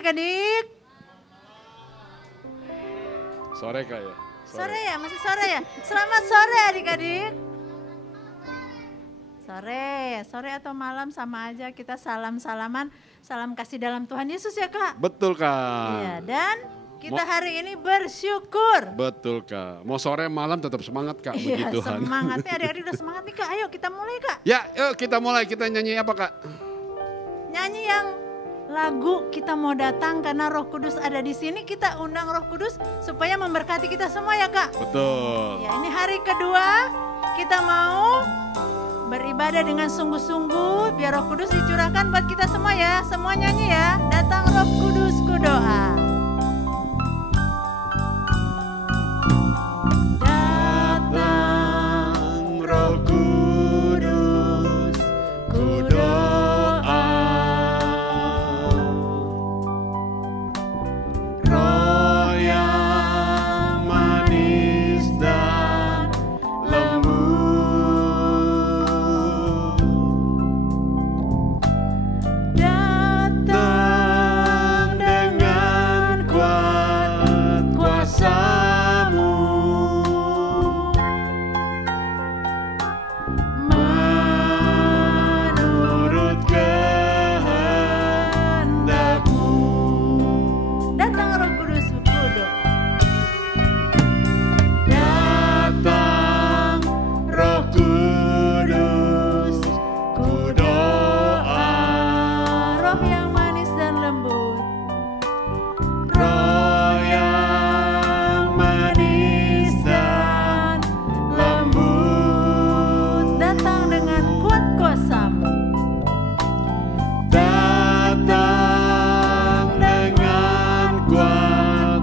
adik-adik. Sore Kak ya? Sore ya, masih sore ya. Selamat sore adik-adik. Sore atau malam sama aja, kita salam-salaman, salam kasih dalam Tuhan Yesus ya Kak. Betul Kak. Iya, dan kita hari ini bersyukur. Betul Kak. Mau sore malam tetap semangat Kak. Iya, Puji Tuhan. semangat nih adik-adik udah semangat nih Kak. Ayo kita mulai Kak. Ya, yuk kita mulai. Kita nyanyi apa Kak? Nyanyi yang lagu Kita Mau Datang karena Roh Kudus ada di sini. Kita undang Roh Kudus supaya memberkati kita semua ya Kak. Betul. Ya, ini hari kedua kita mau beribadah dengan sungguh-sungguh biar Roh Kudus dicurahkan buat kita semua ya. Semua nyanyi ya. Datang Roh Kudus ku doa. Datang Roh Kudus ku doa. Roh yang manis dan lembut. Datang dengan kuat kuasa-Mu. Menurut kehendak-Mu. Datang Roh Kudus ku doa. Datang Roh Kudus ku doa. Roh yang manis dan lembut. Roh yang manis dan lembut. Datang dengan kuat kuasa-Mu. Datang dengan kuat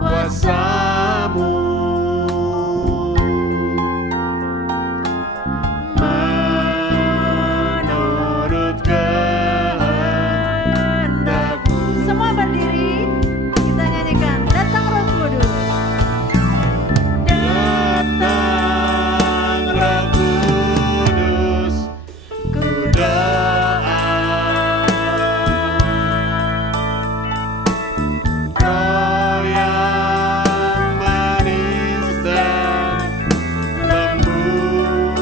kuasa-Mu. Menurut kehendak-Mu. Semua berdiri, kita nyanyikan Datang Roh Kudus. Datang Roh Kudus ku doa. Roh yang manis dan lembut.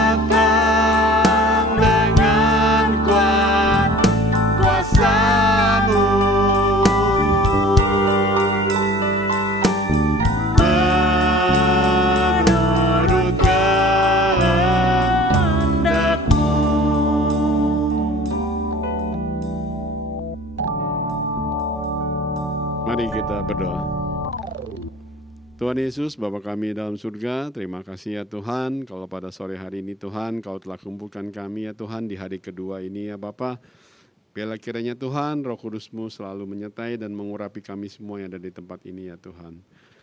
Datang dengan kuat kuasa-Mu. Menurut kehendak-Mu. Mari kita berdoa. Tuhan Yesus, Bapa kami dalam surga, terima kasih ya Tuhan, kalau pada sore hari ini Tuhan, Kau telah kumpulkan kami ya Tuhan di hari kedua ini ya Bapa. Biarlah kiranya Tuhan, Roh Kudus-Mu selalu menyertai dan mengurapi kami semua yang ada di tempat ini ya Tuhan.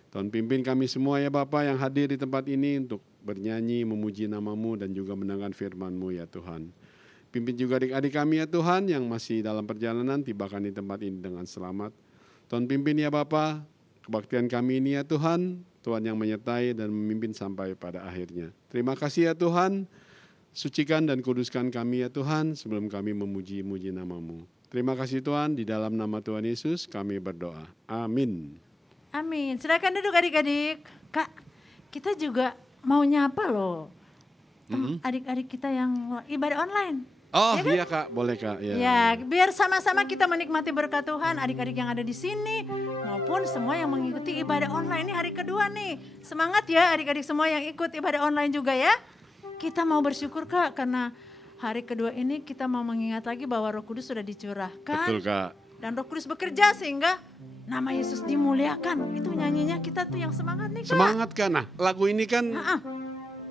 Tuhan pimpin kami semua ya Bapa yang hadir di tempat ini untuk bernyanyi, memuji nama-Mu dan juga mendengarkan firman-Mu ya Tuhan. Pimpin juga adik-adik kami ya Tuhan yang masih dalam perjalanan, tibakan di tempat ini dengan selamat. Tuhan pimpin ya Bapa, kebaktian kami ini ya Tuhan, Tuhan yang menyertai dan memimpin sampai pada akhirnya. Terima kasih ya Tuhan, sucikan dan kuduskan kami ya Tuhan sebelum kami memuji-muji nama-Mu. Terima kasih Tuhan, di dalam nama Tuhan Yesus kami berdoa. Amin. Amin. Silakan duduk adik-adik. Kak, kita juga mau nyapa loh. Adik-adik kita yang ibadah online. Oh Ya kan? iya Kak, boleh Kak. Ya, biar sama-sama kita menikmati berkat Tuhan, adik-adik yang ada di sini maupun semua yang mengikuti ibadah online ini hari kedua nih. Semangat ya adik-adik semua yang ikut ibadah online juga ya. Kita mau bersyukur Kak karena hari kedua ini kita mau mengingat lagi bahwa Roh Kudus sudah dicurahkan. Betul Kak. Dan Roh Kudus bekerja sehingga nama Yesus dimuliakan. Itu nyanyinya kita tuh yang semangat nih Kak. Semangat Kak, nah lagu ini kan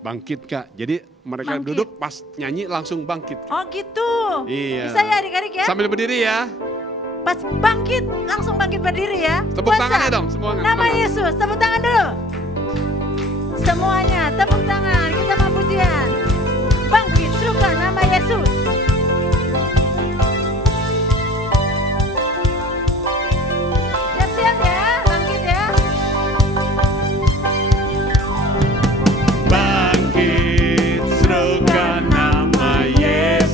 bangkit Kak, jadi mereka Bangkit. duduk pas nyanyi langsung bangkit. Oh gitu. Iya. Bisa ya adik-adik ya. Sambil berdiri ya. Pas bangkit, langsung bangkit berdiri ya. Tepuk Puasa. tangannya dong semuanya. Nama Yesus, tepuk tangan dulu. Semuanya tepuk tangan, kita mau pujian. Bangkit, serukan nama Yesus. Siap-siap ya, bangkit ya. Bangkit, serukan nama Yesus.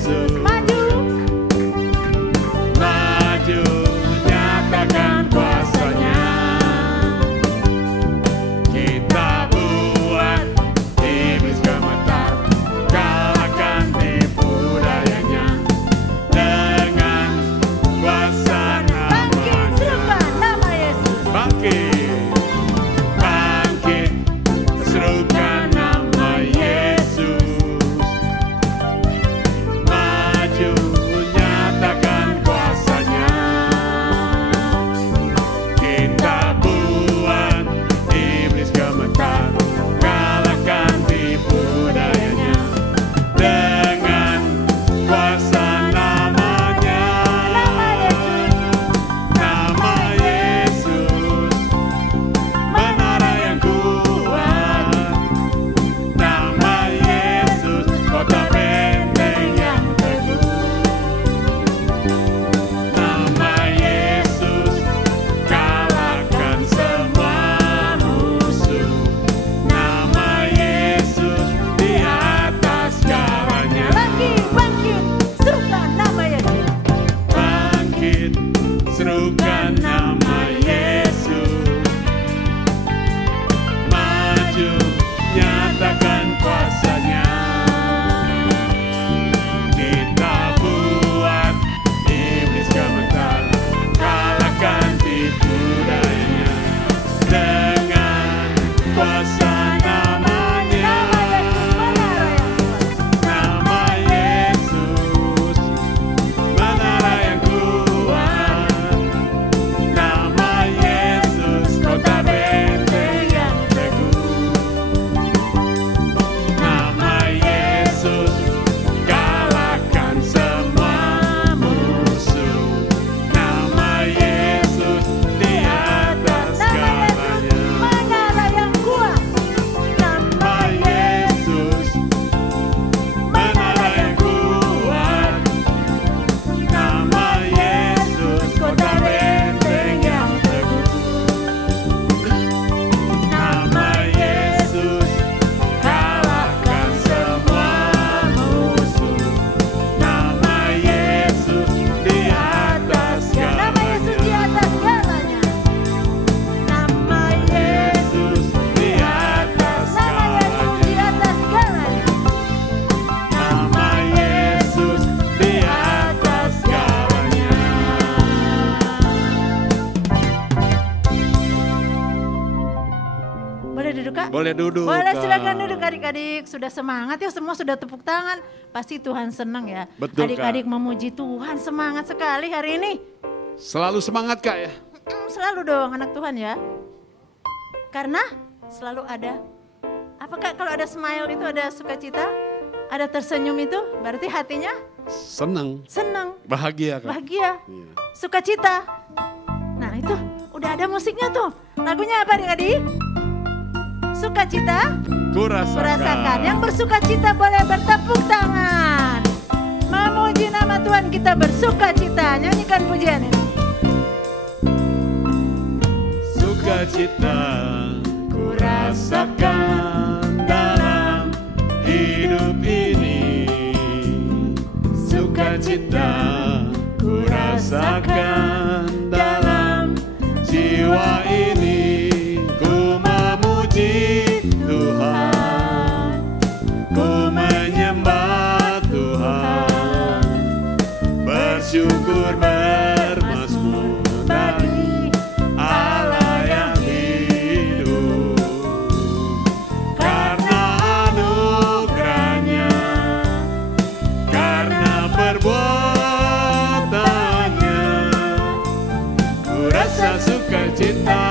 Boleh duduk. Boleh Kak. silakan duduk adik-adik. Sudah semangat ya, semua sudah tepuk tangan. Pasti Tuhan senang ya. Betul, Adik-adik Kak. memuji Tuhan, semangat sekali hari ini. Selalu semangat Kak ya. Selalu dong anak Tuhan ya. Karena selalu ada. Apakah kalau ada smile itu ada sukacita? Ada tersenyum itu berarti hatinya Senang. senang, Bahagia Kak. bahagia, Iya. sukacita. Nah itu udah ada musiknya tuh. Lagunya apa adik-adik? Sukacita, kurasakan. Yang bersukacita boleh bertepuk tangan. Memuji nama Tuhan kita bersukacita. Nyanyikan pujian ini. Sukacita kurasakan dalam hidup ini. Sukacita kurasakan dalam jiwa ini. Ku memuji Tuhan, ku menyembah Tuhan, bersyukur bermazmur bagi Allah yang hidup. Karena anugerahnya, karena perbuatannya, ku rasa sukacita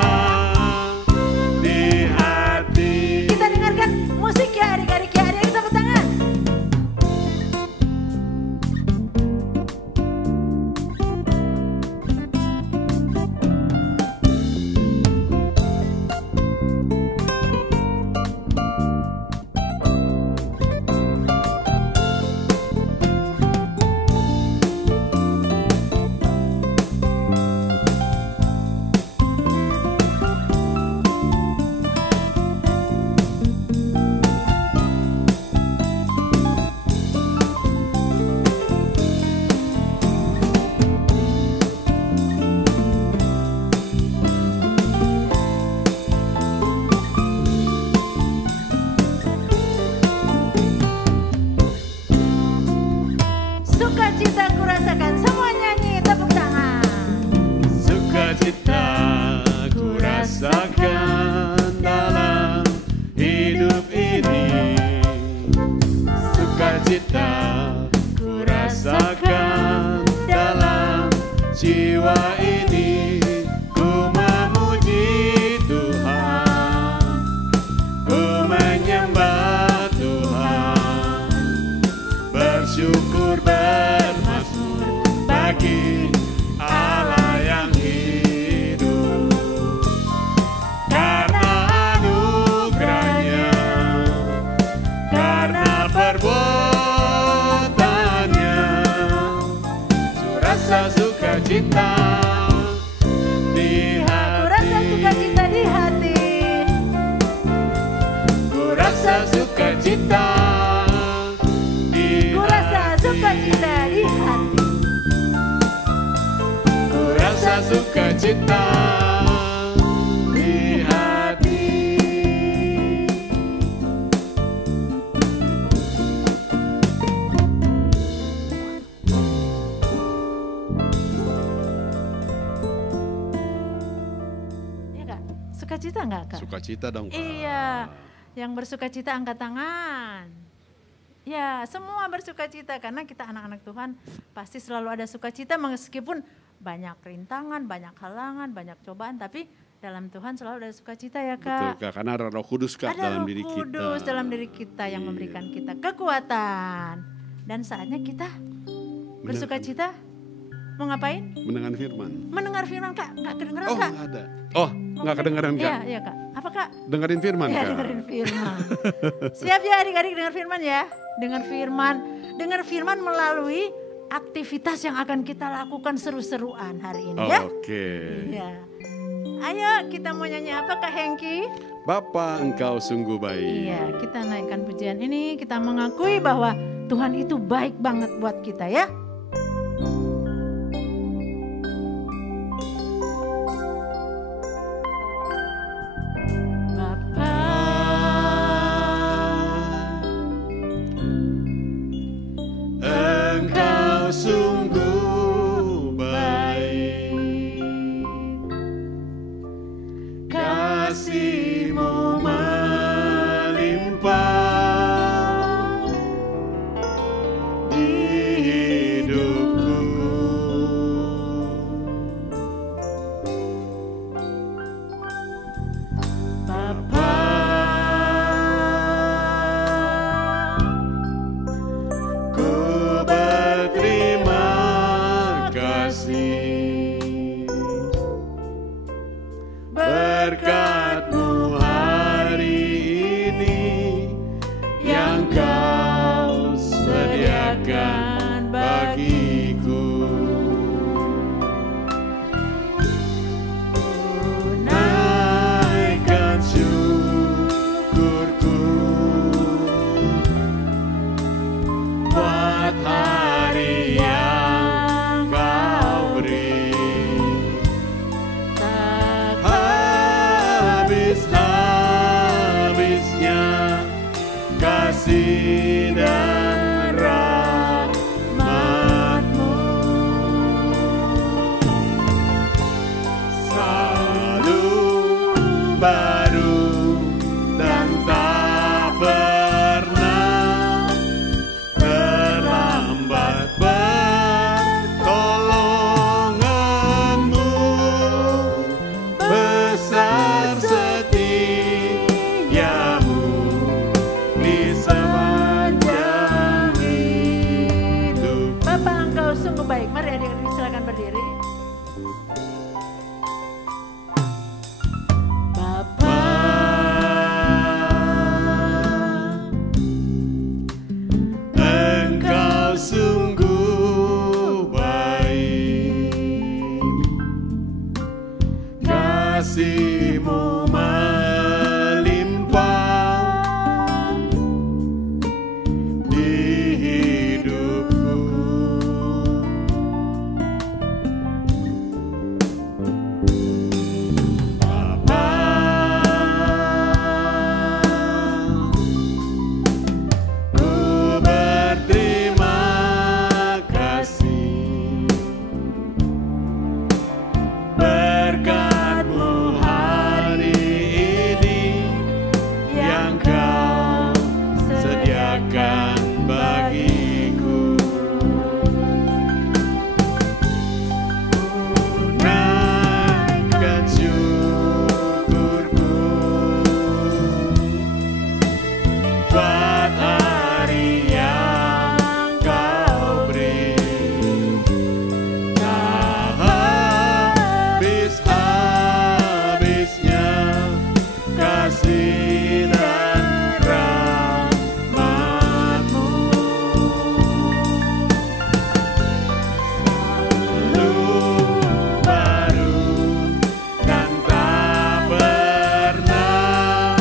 di hati. Kita dengarkan musik ya adik-adik ya. Adik-adik tepuk tangan. Sukacita kurasakan. Semua nyanyi tepuk tangan. Sukacita ku rasakan dalam hidup ini. Sukacita ku rasakan dalam jiwa ini. Ku memuji Tuhan, ku menyembah Tuhan, bersyukur bermazmur bagi Allah yang hidup. Karena anugerahnya, karena perbuatannya, ku rasa sukacita di Ku rasa hati. sukacita di hati. Ku rasa sukacita di Ku rasa hati. sukacita di hati. Ku rasa sukacita di hati. Iya Kak, sukacita enggak Kak? Sukacita dong Kak. Iya, yang bersukacita angkat tangan. Ya, semua bersukacita karena kita anak-anak Tuhan pasti selalu ada sukacita meskipun banyak rintangan, banyak halangan, banyak cobaan, tapi dalam Tuhan selalu ada sukacita ya Betul Kak. Kak, karena ada Roh Kudus Kak Ada dalam Roh diri Kudus kita. dalam diri kita yang Iya. memberikan kita kekuatan. Dan saatnya kita bersukacita. Mau ngapain? Mendengar firman. Mendengar firman Kak, nggak kedengeran Oh Kak? nggak ada. Oh nggak kedengeran Kak. Iya, iya Kak. Apa Kak? Dengerin firman Ya, Kak. dengerin firman. Siap ya adik-adik dengar firman ya? Dengar firman. Dengar firman melalui aktivitas yang akan kita lakukan seru-seruan hari ini ya. Oke. Iya. Ayo kita mau nyanyi apa Kak Hengki? Bapa engkau sungguh baik. Iya, kita naikkan pujian ini. Kita mengakui bahwa Tuhan itu baik banget buat kita ya. Bapa, Engkau sungguh baik. Kasih-Mu berkat-Mu hari ini yang Kau sediakan bagiku. Naikkan syukurku buat hari yang Kau beri. Tak habis-habisnya kasih dan rahmat-Mu. Selalu baru dan tak pernah terlambat pertolongan-Mu. Besar setiamu di sepanjang hidup. Bapak, Engkau sungguh baik. Mari adik-adik silakan berdiri. Bapa, Engkau sungguh baik, kasih-Mu melimpah di hidupku. Bapa, ku berterima kasih berkat-Mu hari ini yang Kau sediakan bagiku. Naikkan syukurku buat hari yang Kau beri. Tak habis-habisnya kasih dan rahmat-Mu. Selalu baru dan tak pernah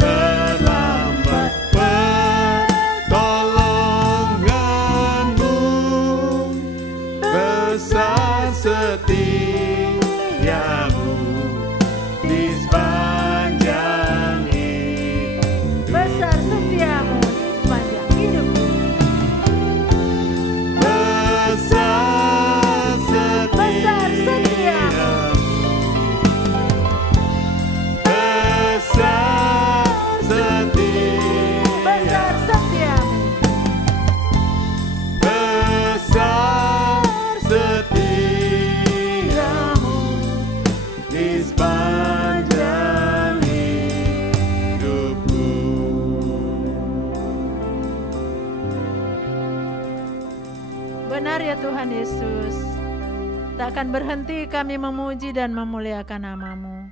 terlambat pertolongan-Mu. Besar setiamu di sepanjang hidup. besar setiamu di sepanjang hidupku. Besar setiamu. Besar setiamu. Besar setiamu. Besar setiamu di sepanjang hidupku. Benar ya Tuhan Yesus, tak akan berhenti kami memuji dan memuliakan nama-Mu.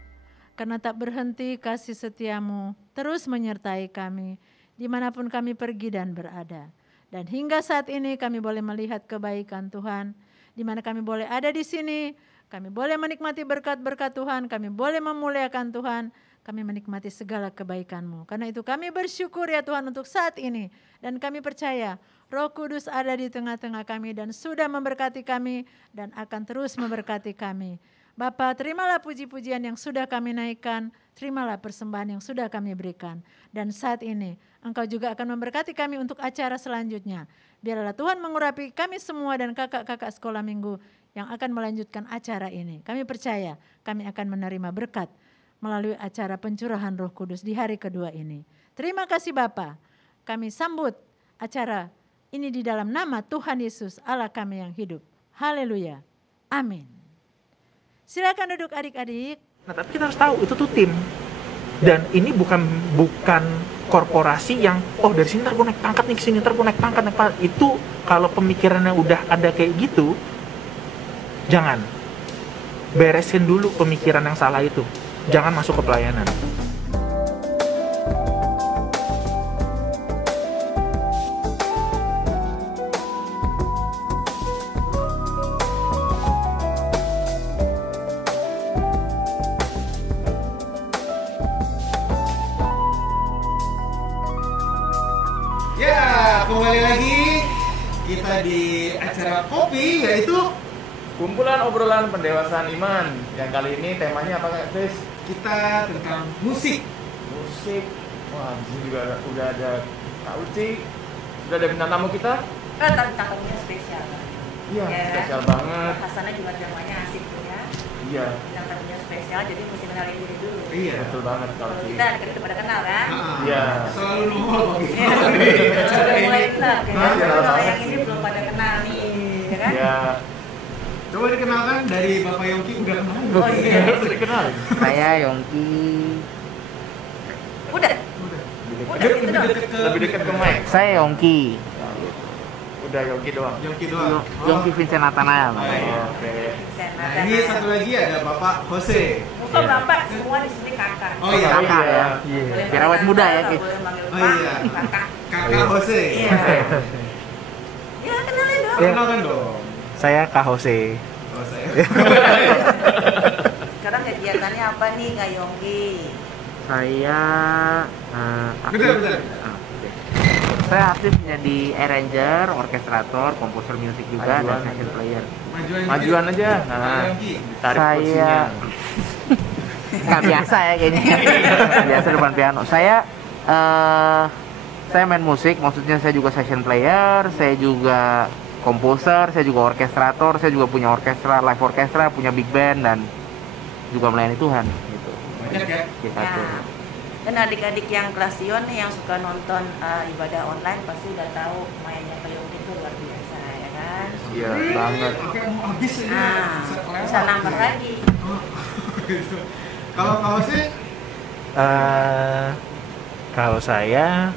Karena tak berhenti kasih setiamu terus menyertai kami dimanapun kami pergi dan berada. Dan hingga saat ini kami boleh melihat kebaikan Tuhan, di mana kami boleh ada di sini, kami boleh menikmati berkat-berkat Tuhan, kami boleh memuliakan Tuhan, kami menikmati segala kebaikan-Mu. Karena itu kami bersyukur ya Tuhan untuk saat ini. Dan kami percaya Roh Kudus ada di tengah-tengah kami dan sudah memberkati kami dan akan terus memberkati kami. Bapa, terimalah puji-pujian yang sudah kami naikkan, terimalah persembahan yang sudah kami berikan. Dan saat ini Engkau juga akan memberkati kami untuk acara selanjutnya. Biarlah Tuhan mengurapi kami semua dan kakak-kakak sekolah minggu yang akan melanjutkan acara ini. Kami percaya kami akan menerima berkat melalui acara pencurahan Roh Kudus di hari kedua ini. Terima kasih Bapa. Kami sambut acara ini di dalam nama Tuhan Yesus Allah kami yang hidup. Haleluya. Amin. Silakan duduk adik-adik. Nah, tapi kita harus tahu itu tuh tim. Dan ini bukan korporasi yang dari sini ntar gue naik pangkat nih, kesini ntar gue naik pangkat. Itu kalau pemikirannya udah ada kayak gitu, jangan. Beresin dulu pemikiran yang salah itu. jangan masuk ke pelayanan. Ya, kembali lagi kita di acara kopi, yaitu Kumpulan obrolan pendewasaan iman. Yang kali ini temanya apa Kak Chris? kita tentang musik. Musik. Wah, di sini juga udah ada Kak Uci. Sudah ada bintang tamu kita? Tamunya spesial. Iya, Ya. spesial banget. Bahasannya juga temanya asik tuh ya. Iya, Bintang tamunya spesial, jadi mesti kenalin diri dulu. Iya. betul banget Kak Kalau Uci. kita adik-adik pada kenal kan? Iya. Selalu nongol Bang. Sudah mulai kenal. Masih Kalau kenal. yang ini belum pada kenal nih, ya kan? Iya. Coba dikenalkan dari Bapak Yongki, udah kenal. Oh iya. Sudah kenal. Saya Yongki. Udah. Udah gitu dong. Lebih dekat ke mic. Saya Yongki. Udah Yogi doang. Yongki doang. Yongki Vincent Nathanael. Oke. Nah, ini satu lagi ada Bapak Jose. Bukan bapak, semua di sini kakak. Oh iya. Kakak ya. Boleh Biar awet manggil muda kakak, ya, Ki. boleh manggil Oh Pak, iya. kakak. Kakak Jose. Iya. Ya kenalin dong. Kenalkan dong. Saya Kak Jose. Oh, saya. Sekarang kegiatannya apa nih Kak Yongki? Saya aktif. Bentar. Saya aktif jadi arranger, orkestrator, komposer musik juga dan Majuan. session player. Majuan aja. Bapak Nah, Yongki. tarik Saya kursinya. nggak biasa ya kayaknya. Nggak biasa depan piano. Saya main musik, maksudnya saya juga session player, saya juga komposer, saya juga orkestrator, saya juga punya orkestra, live orkestra, punya big band dan juga melayani Tuhan gitu. Banyak ya. Kita Ya. tuh. Dan adik-adik yang kelas Sion nih yang suka nonton ibadah online pasti udah tahu mainnya Kak Yongki itu luar biasa ya kan? Iya, banget. Oke, mau habis ini. Nah, bisa nambah lagi. Gitu. Kalau Kak Jose, Kalau saya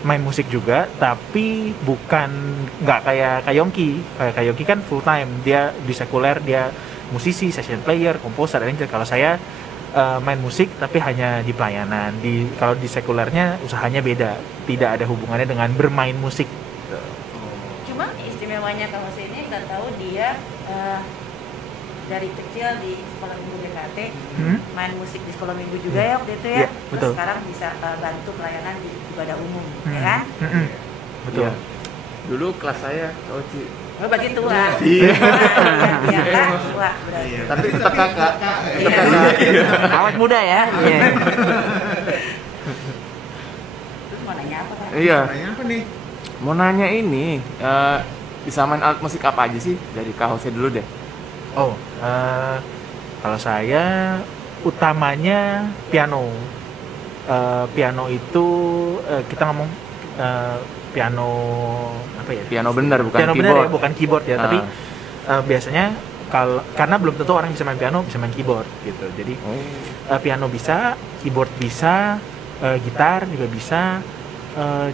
main musik juga, tapi bukan nggak kayak Kak Yongki. Kayak Kak Yongki kan full time, dia di sekuler dia musisi, session player, komposer, arranger. Kalau saya main musik tapi hanya di pelayanan. Kalau di sekulernya usahanya beda, tidak ada hubungannya dengan bermain musik. Cuma istimewanya Kak Jose ini nggak tahu dia dari kecil di sekolah minggu JKT main musik di sekolah minggu juga ya waktu itu ya. Iya, Terus betul. sekarang bisa bantu pelayanan di ibadah umum, ya kan? Betul. Iya. Dulu kelas saya Kak Uci. Oh, berarti tua. Iya. Iya, Kak, tua berarti. Iya. Tapi tetap kakak. Iya. Awet muda ya. Iya. Terus mau nanya apa Kak? Iya. Tanya apa nih? Mau nanya ini, bisa main alat musik apa aja sih? Dari Kak Jose dulu deh. Oh, kalau saya utamanya piano. Piano itu kita ngomong piano apa ya? Piano bener bukan Piano keyboard. bener ya, bukan keyboard ya. Ah. Tapi biasanya karena belum tentu orang bisa main piano, bisa main keyboard gitu. Jadi piano bisa, keyboard bisa, gitar juga bisa,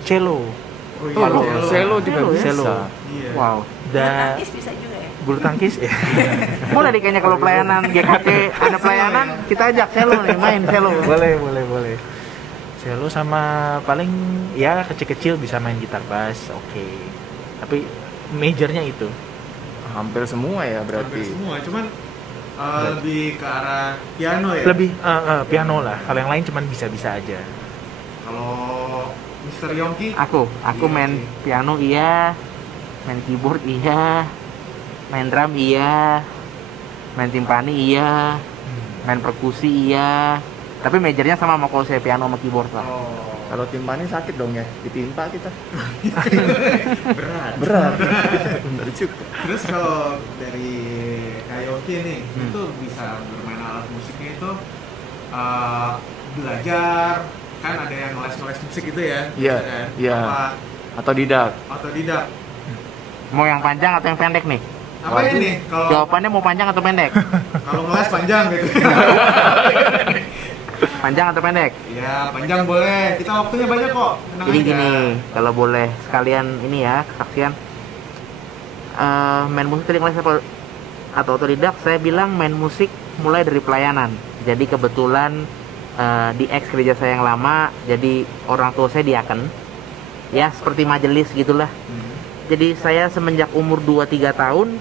cello. Oh Kalau cello juga Cello ya? bisa. Cello. Iya. Wow. Dan Tangkis bisa juga ya. bulu tangkis ya. Boleh deh kayaknya kalau pelayanan GKT ada pelayanan, kita ajak cello nih, main cello. boleh. Cello sama paling ya kecil-kecil bisa main gitar bass, oke. Tapi majornya itu. Hampir semua ya Hampir berarti. semua, cuman lebih ke arah piano ya. Lebih piano lah. Kalau yang lain cuman bisa-bisa aja. Kalau Mr. Yongki, Aku Iya, main iya. piano iya, main keyboard iya, main drum iya, main timpani iya, main perkusi iya. Tapi majornya sama kalau saya piano sama keyboard lah. oh, Kalau timpani sakit dong ya, ditimpa kita. berat. Berat. Bener juga. Terus kalau dari Kak Yongki nih, itu bisa bermain alat musiknya itu belajar, kan ada yang les musik gitu ya? Iya, kan? iya. Apa Atau didak. otodidak? Mau yang panjang atau yang pendek nih? Apa ini? Kalau Jawabannya mau panjang atau pendek? kalau ngeles panjang gitu. Panjang atau pendek? Ya panjang boleh. Kita waktunya banyak kok. Tenang Jadi aja. gini, kalau boleh sekalian ini ya, kesaksian. Main musik tadi ngeles atau otodidak, saya bilang main musik mulai dari pelayanan. Jadi kebetulan di ex gereja saya yang lama, jadi orang tua saya diaken. Ya seperti majelis gitulah. Jadi saya semenjak umur 2-3 tahun,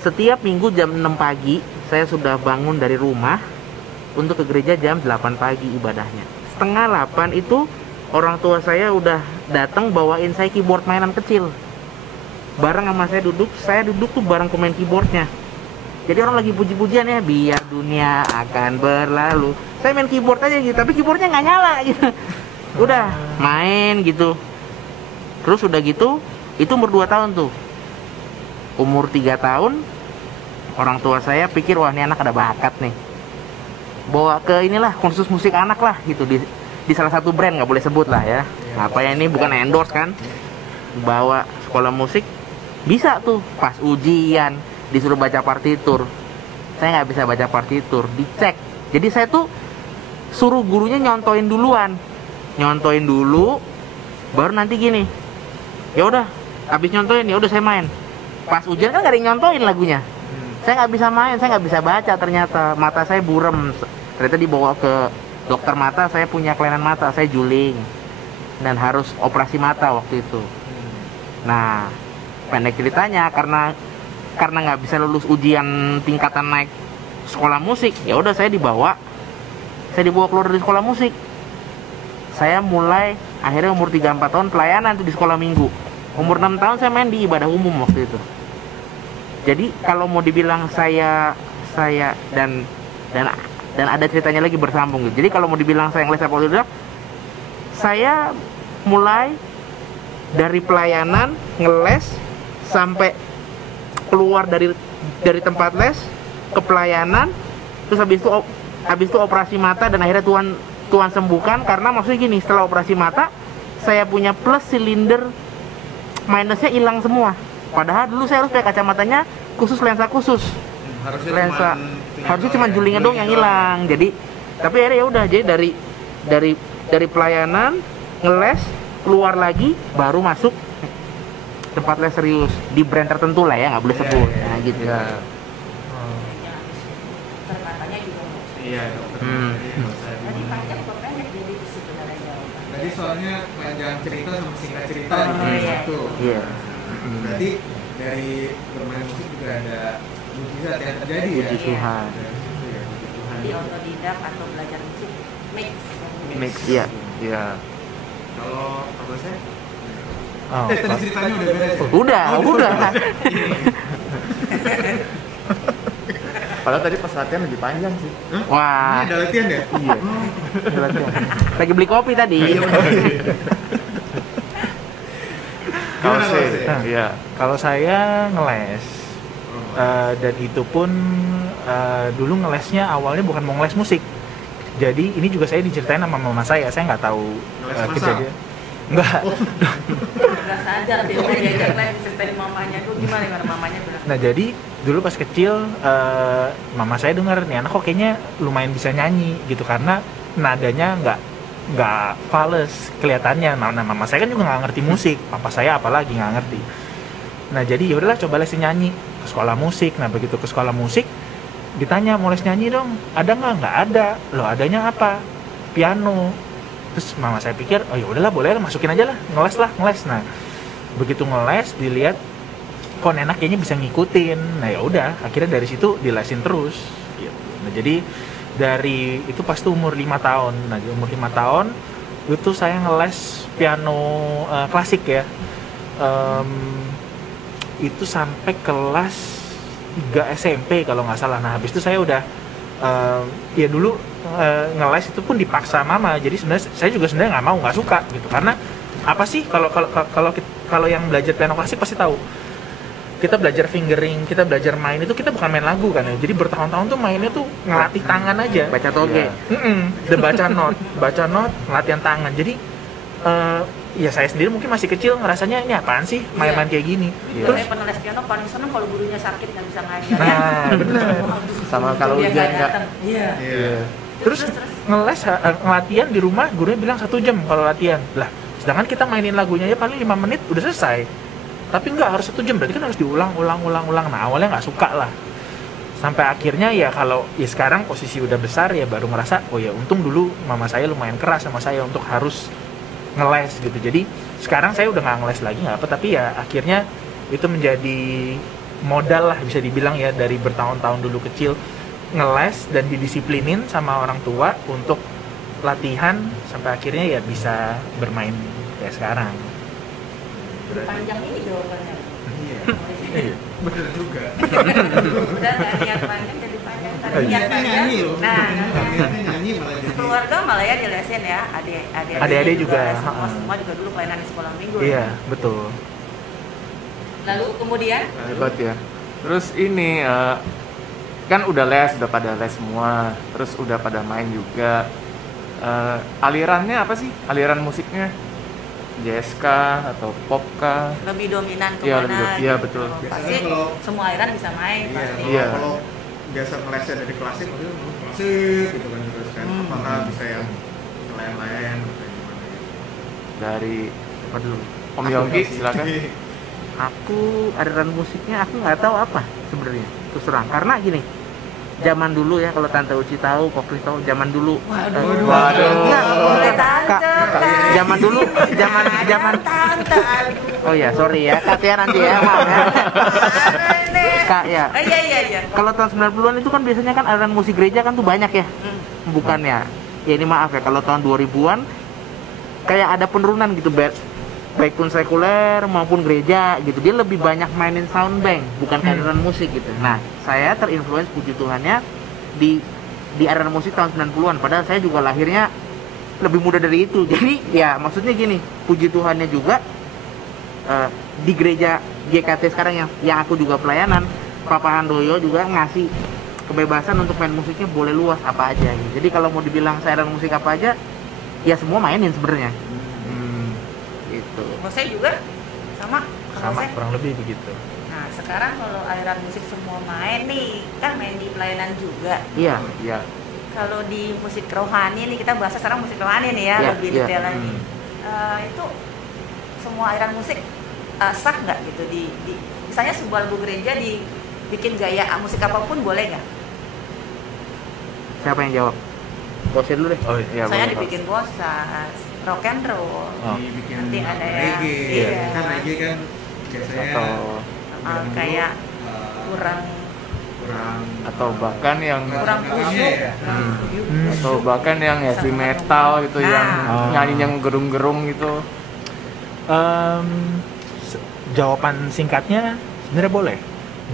setiap minggu jam 6 pagi saya sudah bangun dari rumah untuk ke gereja jam 8 pagi ibadahnya. Setengah 8 itu orang tua saya udah datang bawain saya keyboard mainan kecil. Bareng sama saya duduk tuh bareng pemain keyboardnya. Jadi orang lagi puji-pujian ya, biar dunia akan berlalu. Saya main keyboard aja gitu, tapi keyboardnya nggak nyala gitu. Udah main gitu. Terus udah gitu, itu umur 2 tahun tuh. Umur 3 tahun, orang tua saya pikir wah ini anak ada bakat nih. Bawa ke inilah kursus musik anak lah gitu di salah satu brand, nggak boleh sebut lah ya. Apa ya, ini bukan endorse kan? Bawa sekolah musik, bisa tuh pas ujian disuruh baca partitur. Saya nggak bisa baca partitur, dicek. Jadi saya tuh suruh gurunya nyontoin duluan, nyontoin dulu, baru nanti gini. Ya udah, habis nyontoin ya udah saya main. Pas ujian kan nggak ada yang nyontoin lagunya. Saya nggak bisa main, saya nggak bisa baca ternyata. Mata saya burem. Ternyata dibawa ke dokter mata, saya punya kelainan mata, saya juling dan harus operasi mata waktu itu. Nah, pendek ceritanya karena nggak bisa lulus ujian tingkatan naik sekolah musik, ya udah saya dibawa keluar dari sekolah musik. Saya mulai akhirnya umur 3-4 tahun pelayanan tuh di sekolah minggu. Umur 6 tahun saya main di ibadah umum waktu itu. Jadi kalau mau dibilang saya dan ada ceritanya lagi bersambung gitu. Jadi kalau mau dibilang saya ngeles apa udah, saya mulai dari pelayanan ngeles sampai keluar dari tempat les ke pelayanan, terus habis itu operasi mata dan akhirnya Tuhan sembuhkan. Karena maksudnya gini, setelah operasi mata saya punya plus silinder, minusnya hilang semua. Padahal dulu saya harus pakai kacamatanya khusus, lensa khusus. Harusnya cuma julingnya dong yang hilang. Jadi tapi akhirnya ya udah, jadi dari pelayanan ngeles keluar lagi baru masuk tempat les serius di brand tertentu lah ya, nggak boleh sebut. Nah gitu. Terkatanya juga Iya. tadi panjang atau pendek jadi sebenarnya jawaban. Tadi soalnya panjang cerita sama singkat cerita Oh, gitu. iya. Satu. Iya. Berarti dari bermain musik juga ada mujizat yang terjadi ya. Puji Tuhan. Dari situ ya, puji Tuhan. Jadi otodidak atau belajar musik mix. Mix ya. Iya. Kalau saya Oh, tadi ceritanya udah beres ya? Udah. Padahal tadi pas latihan lebih panjang sih. Wah. Ini ada latihan ya? Iya. Lagi beli kopi tadi. Kalau Gimana saya, kalau saya? iya. kalau saya ngeles, dan itu pun dulu ngelesnya awalnya bukan mau ngeles musik. Jadi ini juga saya diceritain sama mama saya nggak tahu Ngeles masak? kejadian. Enggak. Nggak sadar dia udah diajak lain ceritain mamanya tuh gimana mamanya bilang. Nah jadi dulu pas kecil mama saya dengar nih anak kok kayaknya lumayan bisa nyanyi gitu, karena nadanya nggak fales kelihatannya. Nah mama saya kan juga nggak ngerti musik, papa saya apalagi nggak ngerti. Nah jadi yaudahlah coba lesin nyanyi ke sekolah musik. Nah begitu ke sekolah musik ditanya mau les nyanyi dong, ada nggak ada. Loh adanya apa? Piano. Terus mama saya pikir oh ya udahlah boleh lah, masukin aja lah, ngeles. Nah begitu ngeles dilihat kok enak kayaknya bisa ngikutin. Nah ya udah akhirnya dari situ dilesin terus gitu. Nah jadi dari itu pas tuh umur 5 tahun. Nah di umur 5 tahun itu saya ngeles piano klasik ya. Itu sampai kelas 3 SMP kalau nggak salah. Nah habis itu saya udah ya dulu ngeles itu pun dipaksa mama. Jadi sebenarnya saya juga sebenarnya nggak suka gitu, karena apa sih kalau yang belajar piano klasik pasti tahu, kita belajar fingering, kita belajar main itu kita bukan main lagu kan ya. Jadi bertahun-tahun tuh mainnya tuh ngelatih tangan aja. Baca toge. Baca not, latihan tangan. Jadi ya saya sendiri mungkin masih kecil ngerasanya ini apaan sih main-main kayak gini. Terus saya pernah les piano paling seneng kalau gurunya sakit nggak bisa ngajar. Nah, bener. Sama kalau Dia ujian nggak nggak. datang. Iya. Iya. Terus ngeles ngelatihan di rumah gurunya bilang 1 jam kalau latihan. Lah, sedangkan kita mainin lagunya aja paling 5 menit udah selesai. Tapi enggak harus 1 jam, berarti kan harus diulang. Nah awalnya nggak suka lah. sampai akhirnya ya kalau ya sekarang posisi udah besar ya baru ngerasa oh ya untung dulu mama saya lumayan keras sama saya untuk harus ngeles gitu. Jadi sekarang saya udah nggak ngeles lagi nggak apa, tapi ya akhirnya itu menjadi modal lah bisa dibilang ya, dari bertahun-tahun dulu kecil ngeles dan didisiplinin sama orang tua untuk latihan sampai akhirnya ya bisa bermain kayak sekarang. Panjang ini jawabannya. Iya. Bener juga. Udah nggak niat panjang jadi panjang. Tadi niat panjang. Nyanyi loh. Nah, Nyanyi malah jadi. keluarga malah ya dilesin ya, Adik-adik juga. Semua juga dulu pelayanan di sekolah minggu. Iya betul. Lalu kemudian Hebat ya. Terus ini kan udah les, udah pada les semua, terus udah pada main juga. Alirannya apa sih? Aliran musiknya? Jazz kah atau pop kah? lebih dominan Iya, kemana? iya, gitu. betul. Pasti Biasanya kalau- semua aliran bisa main Iya, pasti. Iya. kalau biasa ngelesnya dari klasik, klasik gitu kan terus kan. Apakah bisa yang lain-lain atau gimana gitu? Dari apa dulu? Om Aku Yongki, Kasih. silakan. Aku aliran musiknya aku nggak tahu apa sebenarnya, terus terang. Karena gini, zaman dulu ya, kalau Tante Uci tahu, Kokri tahu, zaman dulu. Waduh. Enggak, Boleh Kak, tante, Kak. zaman dulu, zaman. Tante, aduh. Oh ya, sorry ya, Kak ya nanti ya, maaf ya. Kak ya. Iya. Kalau tahun 90-an itu kan biasanya kan aliran musik gereja kan tuh banyak ya, bukannya. Ya ini maaf ya, kalau tahun 2000-an kayak ada penurunan gitu, baik pun sekuler maupun gereja gitu, dia lebih banyak mainin sound bank, bukan aliran musik gitu. Nah, saya terinfluence puji Tuhannya di aliran musik tahun 90-an, padahal saya juga lahirnya lebih muda dari itu. Jadi ya maksudnya gini, puji Tuhannya juga di gereja GKT sekarang yang aku juga pelayanan, Papa Handoyo juga ngasih kebebasan untuk main musiknya boleh luas apa aja gitu. Jadi kalau mau dibilang saya aliran musik apa aja, ya semua mainin sebenarnya. Gitu. Kalau saya juga sama. Kalau Sama saya, kurang lebih begitu. nah sekarang kalau aliran musik semua main nih, kan main di pelayanan juga. Iya. Iya. Kalau di musik rohani nih, kita bahas sekarang musik rohani nih ya, Iya, lebih iya. detail lagi. Itu semua aliran musik sah nggak gitu misalnya sebuah lagu gereja dibikin gaya musik apapun boleh nggak? Siapa yang jawab? Bosnya dulu deh. Oh iya. Saya boleh, dibikin bosas, rock and roll, Oh. Dibikin Nanti ada yang- reggae. iya. Kan reggae kan biasanya Atau zaman dulu, kayak eh, kurang atau bahkan yang kusuk, ya. atau bahkan yang heavy metal gitu, Nah. yang nyanyinya gerung-gerung gitu. Jawaban singkatnya sebenarnya boleh,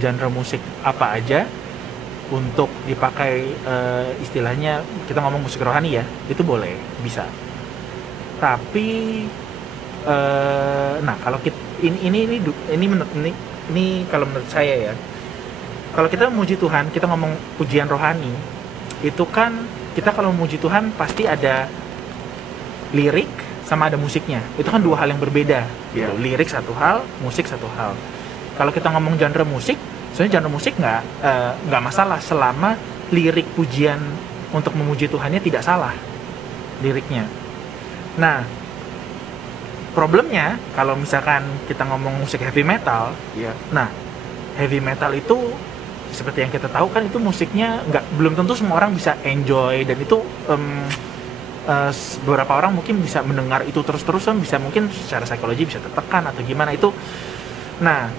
genre musik apa aja untuk dipakai, istilahnya kita ngomong musik rohani ya, itu boleh, bisa. Tapi nah kalau kita ini kalau menurut saya ya, kalau kita memuji Tuhan, kita ngomong pujian rohani, itu kan kita kalau memuji Tuhan pasti ada lirik sama ada musiknya. Itu kan dua hal yang berbeda. Gitu. Lirik satu hal, musik satu hal. Kalau kita ngomong genre musik, sebenarnya genre musik nggak masalah selama lirik pujian untuk memuji Tuhannya tidak salah liriknya. Nah, problemnya kalau misalkan kita ngomong musik heavy metal, Iya. nah heavy metal itu seperti yang kita tahu kan itu musiknya belum tentu semua orang bisa enjoy, dan itu beberapa orang mungkin bisa mendengar itu terus-terusan, bisa mungkin secara psikologi bisa tertekan atau gimana itu. Nah,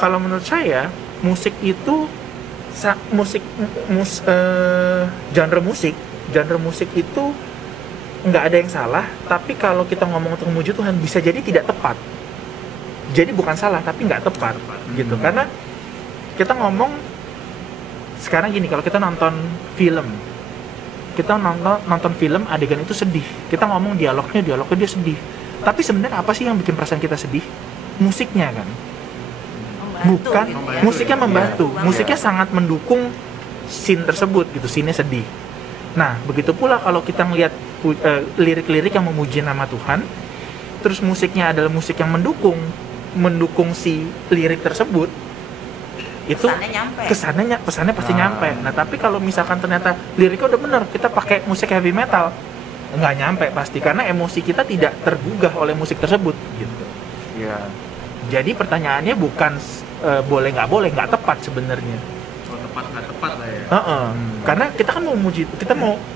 kalau menurut saya musik itu genre musik itu nggak ada yang salah, tapi kalau kita ngomong untuk memuji Tuhan bisa jadi tidak tepat. Jadi bukan salah tapi nggak tepat gitu, karena kita ngomong sekarang gini, kalau kita nonton film, adegan itu sedih, kita ngomong dialognya dia sedih, tapi sebenarnya apa sih yang bikin perasaan kita sedih? Musiknya kan, bukan gitu ya. musiknya membantu, Iya. musiknya sangat mendukung scene tersebut gitu, scene-nya sedih. Nah begitu pula kalau kita ngelihat lirik-lirik yang memuji nama Tuhan, terus musiknya adalah musik yang mendukung si lirik tersebut, itu pesannya pasti nyampe. Nah tapi kalau misalkan ternyata liriknya udah bener, kita pakai musik heavy metal, nggak nyampe pasti, karena emosi kita tidak tergugah oleh musik tersebut gitu. Iya. Jadi pertanyaannya bukan boleh nggak tepat sebenarnya, tepat nggak tepat lah ya. Karena kita kan mau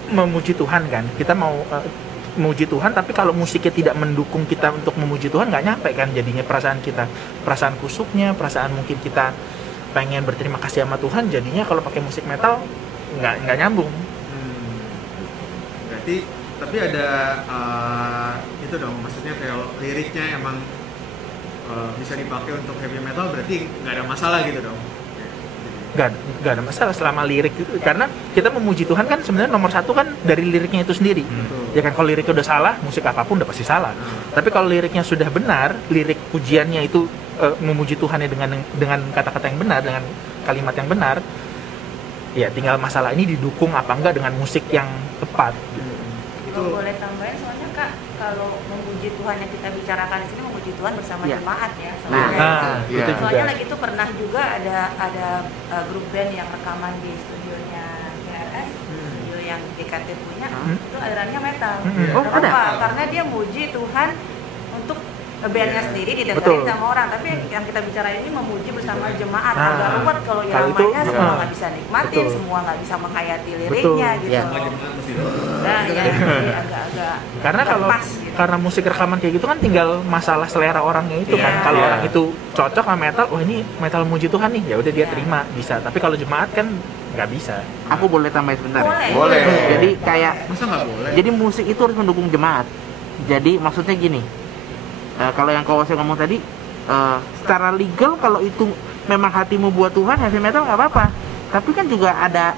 memuji Tuhan kan, kita mau memuji Tuhan, tapi kalau musiknya tidak mendukung kita untuk memuji Tuhan, nggak nyampe kan jadinya perasaan kita, perasaan kusuknya, perasaan mungkin kita pengen berterima kasih sama Tuhan, jadinya kalau pakai musik metal nggak nyambung. Berarti tapi ada itu dong, maksudnya kayak liriknya emang bisa dipakai untuk heavy metal, berarti nggak ada masalah gitu dong. Nggak ada masalah selama lirik itu, karena kita memuji Tuhan kan sebenarnya nomor satu kan dari liriknya itu sendiri. Ya kan, kalau liriknya udah salah, musik apapun udah pasti salah. Tapi kalau liriknya sudah benar, lirik pujiannya itu memuji Tuhannya dengan kata-kata yang benar, dengan kalimat yang benar, ya tinggal masalah ini didukung apa enggak dengan musik yang tepat. Kalau boleh tambahin, soalnya Kak, kalau memuji Tuhan yang kita bicarakan di sini memuji Tuhan bersama jemaat ya. Itu soalnya juga. lagi itu pernah juga ada grup band yang rekaman di studionya PRS, studio yang GKT punya, itu alirannya metal. ada. Karena dia muji Tuhan untuk bandnya sendiri didengarin sama orang, tapi yang kita bicara ini memuji bersama jemaat. Agak ruwet kalau iramanya semua nggak bisa nikmatin, semua nggak bisa menghayati liriknya gitu. Nah, ya, agak-agak Karena kalau gitu. karena musik rekaman kayak gitu kan tinggal masalah selera orangnya itu kan. Kalau orang itu cocok sama metal, oh ini metal muji Tuhan nih, ya udah dia terima, bisa. Tapi kalau jemaat kan nggak bisa. Aku boleh tambahin sebentar ya? Boleh. Jadi kayak Masa nggak boleh? jadi musik itu harus mendukung jemaat. Jadi maksudnya gini, kalau yang kau ngomong tadi, secara legal kalau itu memang hatimu buat Tuhan, heavy metal nggak apa-apa. Tapi kan juga ada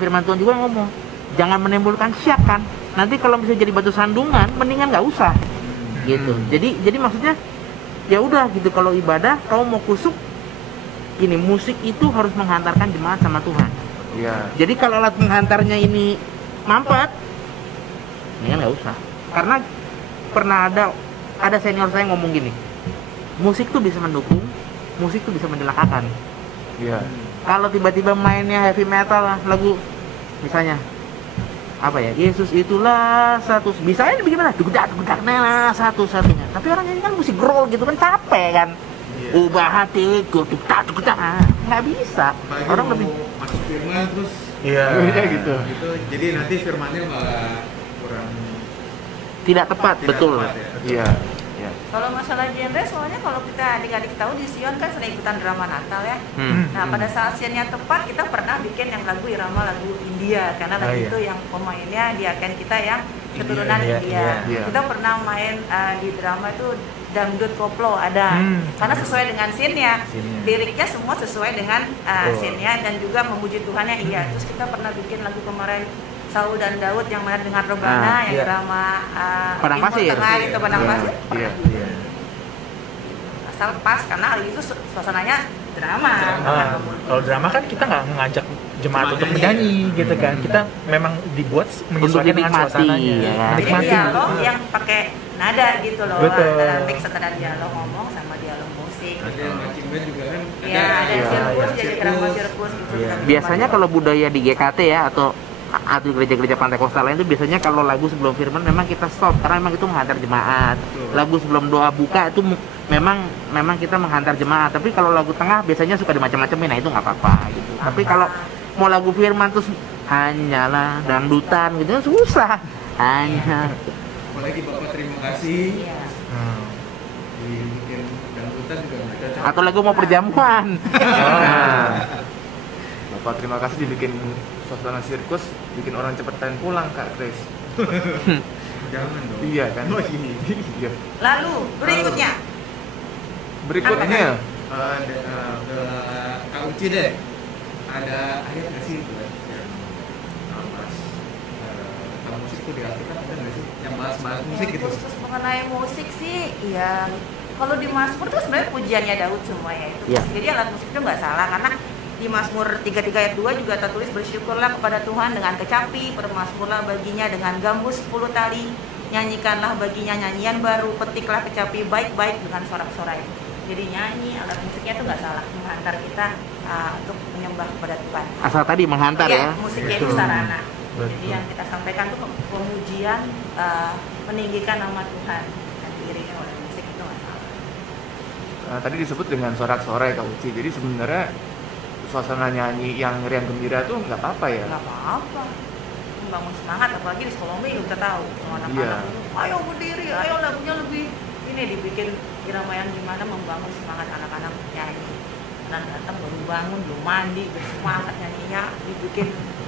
firman Tuhan juga yang ngomong, jangan menimbulkan syak kan. Nanti kalau misalnya jadi batu sandungan, mendingan nggak usah. Gitu. Jadi maksudnya ya udah gitu, kalau ibadah kau mau kusuk, gini, musik itu harus menghantarkan jemaat sama Tuhan. Iya. Jadi kalau alat penghantarnya ini mampet, mendingan nggak usah. Karena pernah ada senior saya ngomong gini, musik tuh bisa mendukung, musik tuh bisa mencelakakan. Iya. Kalau tiba-tiba mainnya heavy metal, lagu misalnya apa ya, Yesus itulah satu, bisa aja bagaimana, dugedak nah satu-satunya. Tapi orang ini kan musik growl gitu kan, capek kan. Ubah hatiku, dugedak nggak bisa. Apalagi Orang mau lebih masuk firman terus Gitu. gitu, jadi nanti firmannya malah kurang tidak tepat, betul. tepat ya. Iya. Kalau masalah genre, soalnya kalau kita adik-adik tahu di Sion kan sering ikutan drama Natal ya. Nah, pada saat scene-nya tepat, kita pernah bikin yang lagu irama lagu India, karena lagu itu yang pemainnya di agen kita yang keturunan India. Kita pernah main di drama itu dangdut koplo ada, karena sesuai dengan scene-nya, liriknya semua sesuai dengan scene-nya dan juga memuji Tuhannya. Terus kita pernah bikin lagu kemarin Saul dan Daud yang mana dengan Rebana yang drama Padang Timur Pasir. Tengah itu Padang Pasir. Iya. Asal pas karena hari itu suasananya drama. Kalau drama kan kita nggak ngajak jemaat untuk menyanyi gitu kan. Kita memang dibuat menyesuaikan dengan dinikmati, suasananya. ya kan? Jadi Menikmati. dialog yang pakai nada gitu loh, Betul. antara mix antara dialog ngomong sama dialog musik. Ada yang marching band juga kan? Iya, ada sirkus, jadi drama sirkus gitu. Biasanya kalau budaya di GKT ya atau gereja-gereja pantai kostal lain itu biasanya kalau lagu sebelum firman memang kita stop karena memang itu menghantar jemaat. Lagu sebelum doa buka itu memang kita menghantar jemaat. Tapi kalau lagu tengah biasanya suka dimacam-macamin, nah itu nggak apa-apa gitu. Tapi kalau mau lagu firman terus hanyalah dangdutan gitu susah. Hanya Apalagi Bapak terima kasih Iya. dibikin dangdutan juga nggak cocok. atau lagu mau perjamuan. Bapak terima kasih dibikin suasana sirkus, bikin orang cepet pengen pulang Kak Chris. Jangan dong. Iya kan? Oh ini. Iya. Lalu berikutnya Berikutnya Ke Kak Uci deh. Ada ayat nggak sih itu yang bahas kalau musik itu di Alkitab ada nggak sih yang bahas musik gitu? khusus mengenai musik sih, ya kalau di Mazmur itu sebenarnya pujiannya Daud semua ya itu. Iya. Jadi alat musik itu nggak salah karena di Mazmur 33 ayat 2 juga tertulis bersyukurlah kepada Tuhan dengan kecapi, bermazmurlah baginya dengan gambus 10 tali, nyanyikanlah baginya nyanyian baru, petiklah kecapi baik-baik dengan sorak-sorai. Jadi nyanyi alat musiknya itu nggak salah menghantar kita untuk menyembah kepada Tuhan. Asal tadi menghantar ya. Musiknya itu sarana. Jadi yang kita sampaikan itu pemujian, meninggikan nama Tuhan dan diiringi oleh musik itu nggak salah. tadi disebut dengan sorak-sorai Kak Uci. Jadi sebenarnya suasana nyanyi yang riang gembira tuh nggak apa-apa ya? Nggak apa-apa, membangun semangat, apalagi di sekolah minggu kita tahu sama anak-anak, ayo berdiri, ayo lagunya lebih ini dibikin irama yang gimana membangun semangat anak-anak nyanyi. Dan datang baru bangun, belum mandi, bersemangat nyanyinya dibikin gitu.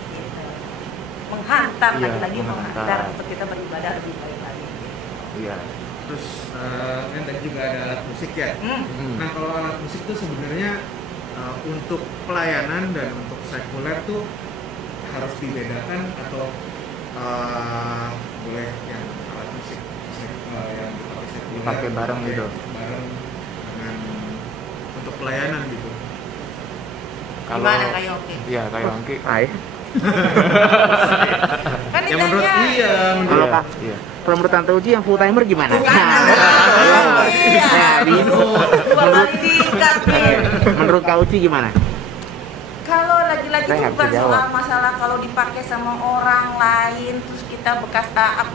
Menghantar lagi-lagi menghantar untuk kita beribadah lebih baik lagi. Iya. Terus kan tadi juga ada alat musik ya. Nah kalau alat musik tuh sebenarnya untuk pelayanan dan untuk sekuler tuh harus dibedakan atau boleh yang alat musik yang dipakai bareng gitu, bareng dengan untuk pelayanan gitu. Gimana Kak Yongki? Iya Kak Yongki. Kan Ya menurut Kalau Kak, kalau menurut Tante Uci yang full timer gimana? Menurut Kak Uci gimana? Kalau lagi-lagi Saya itu nggak bukan bisa soal jawab. masalah kalau dipakai sama orang lain terus kita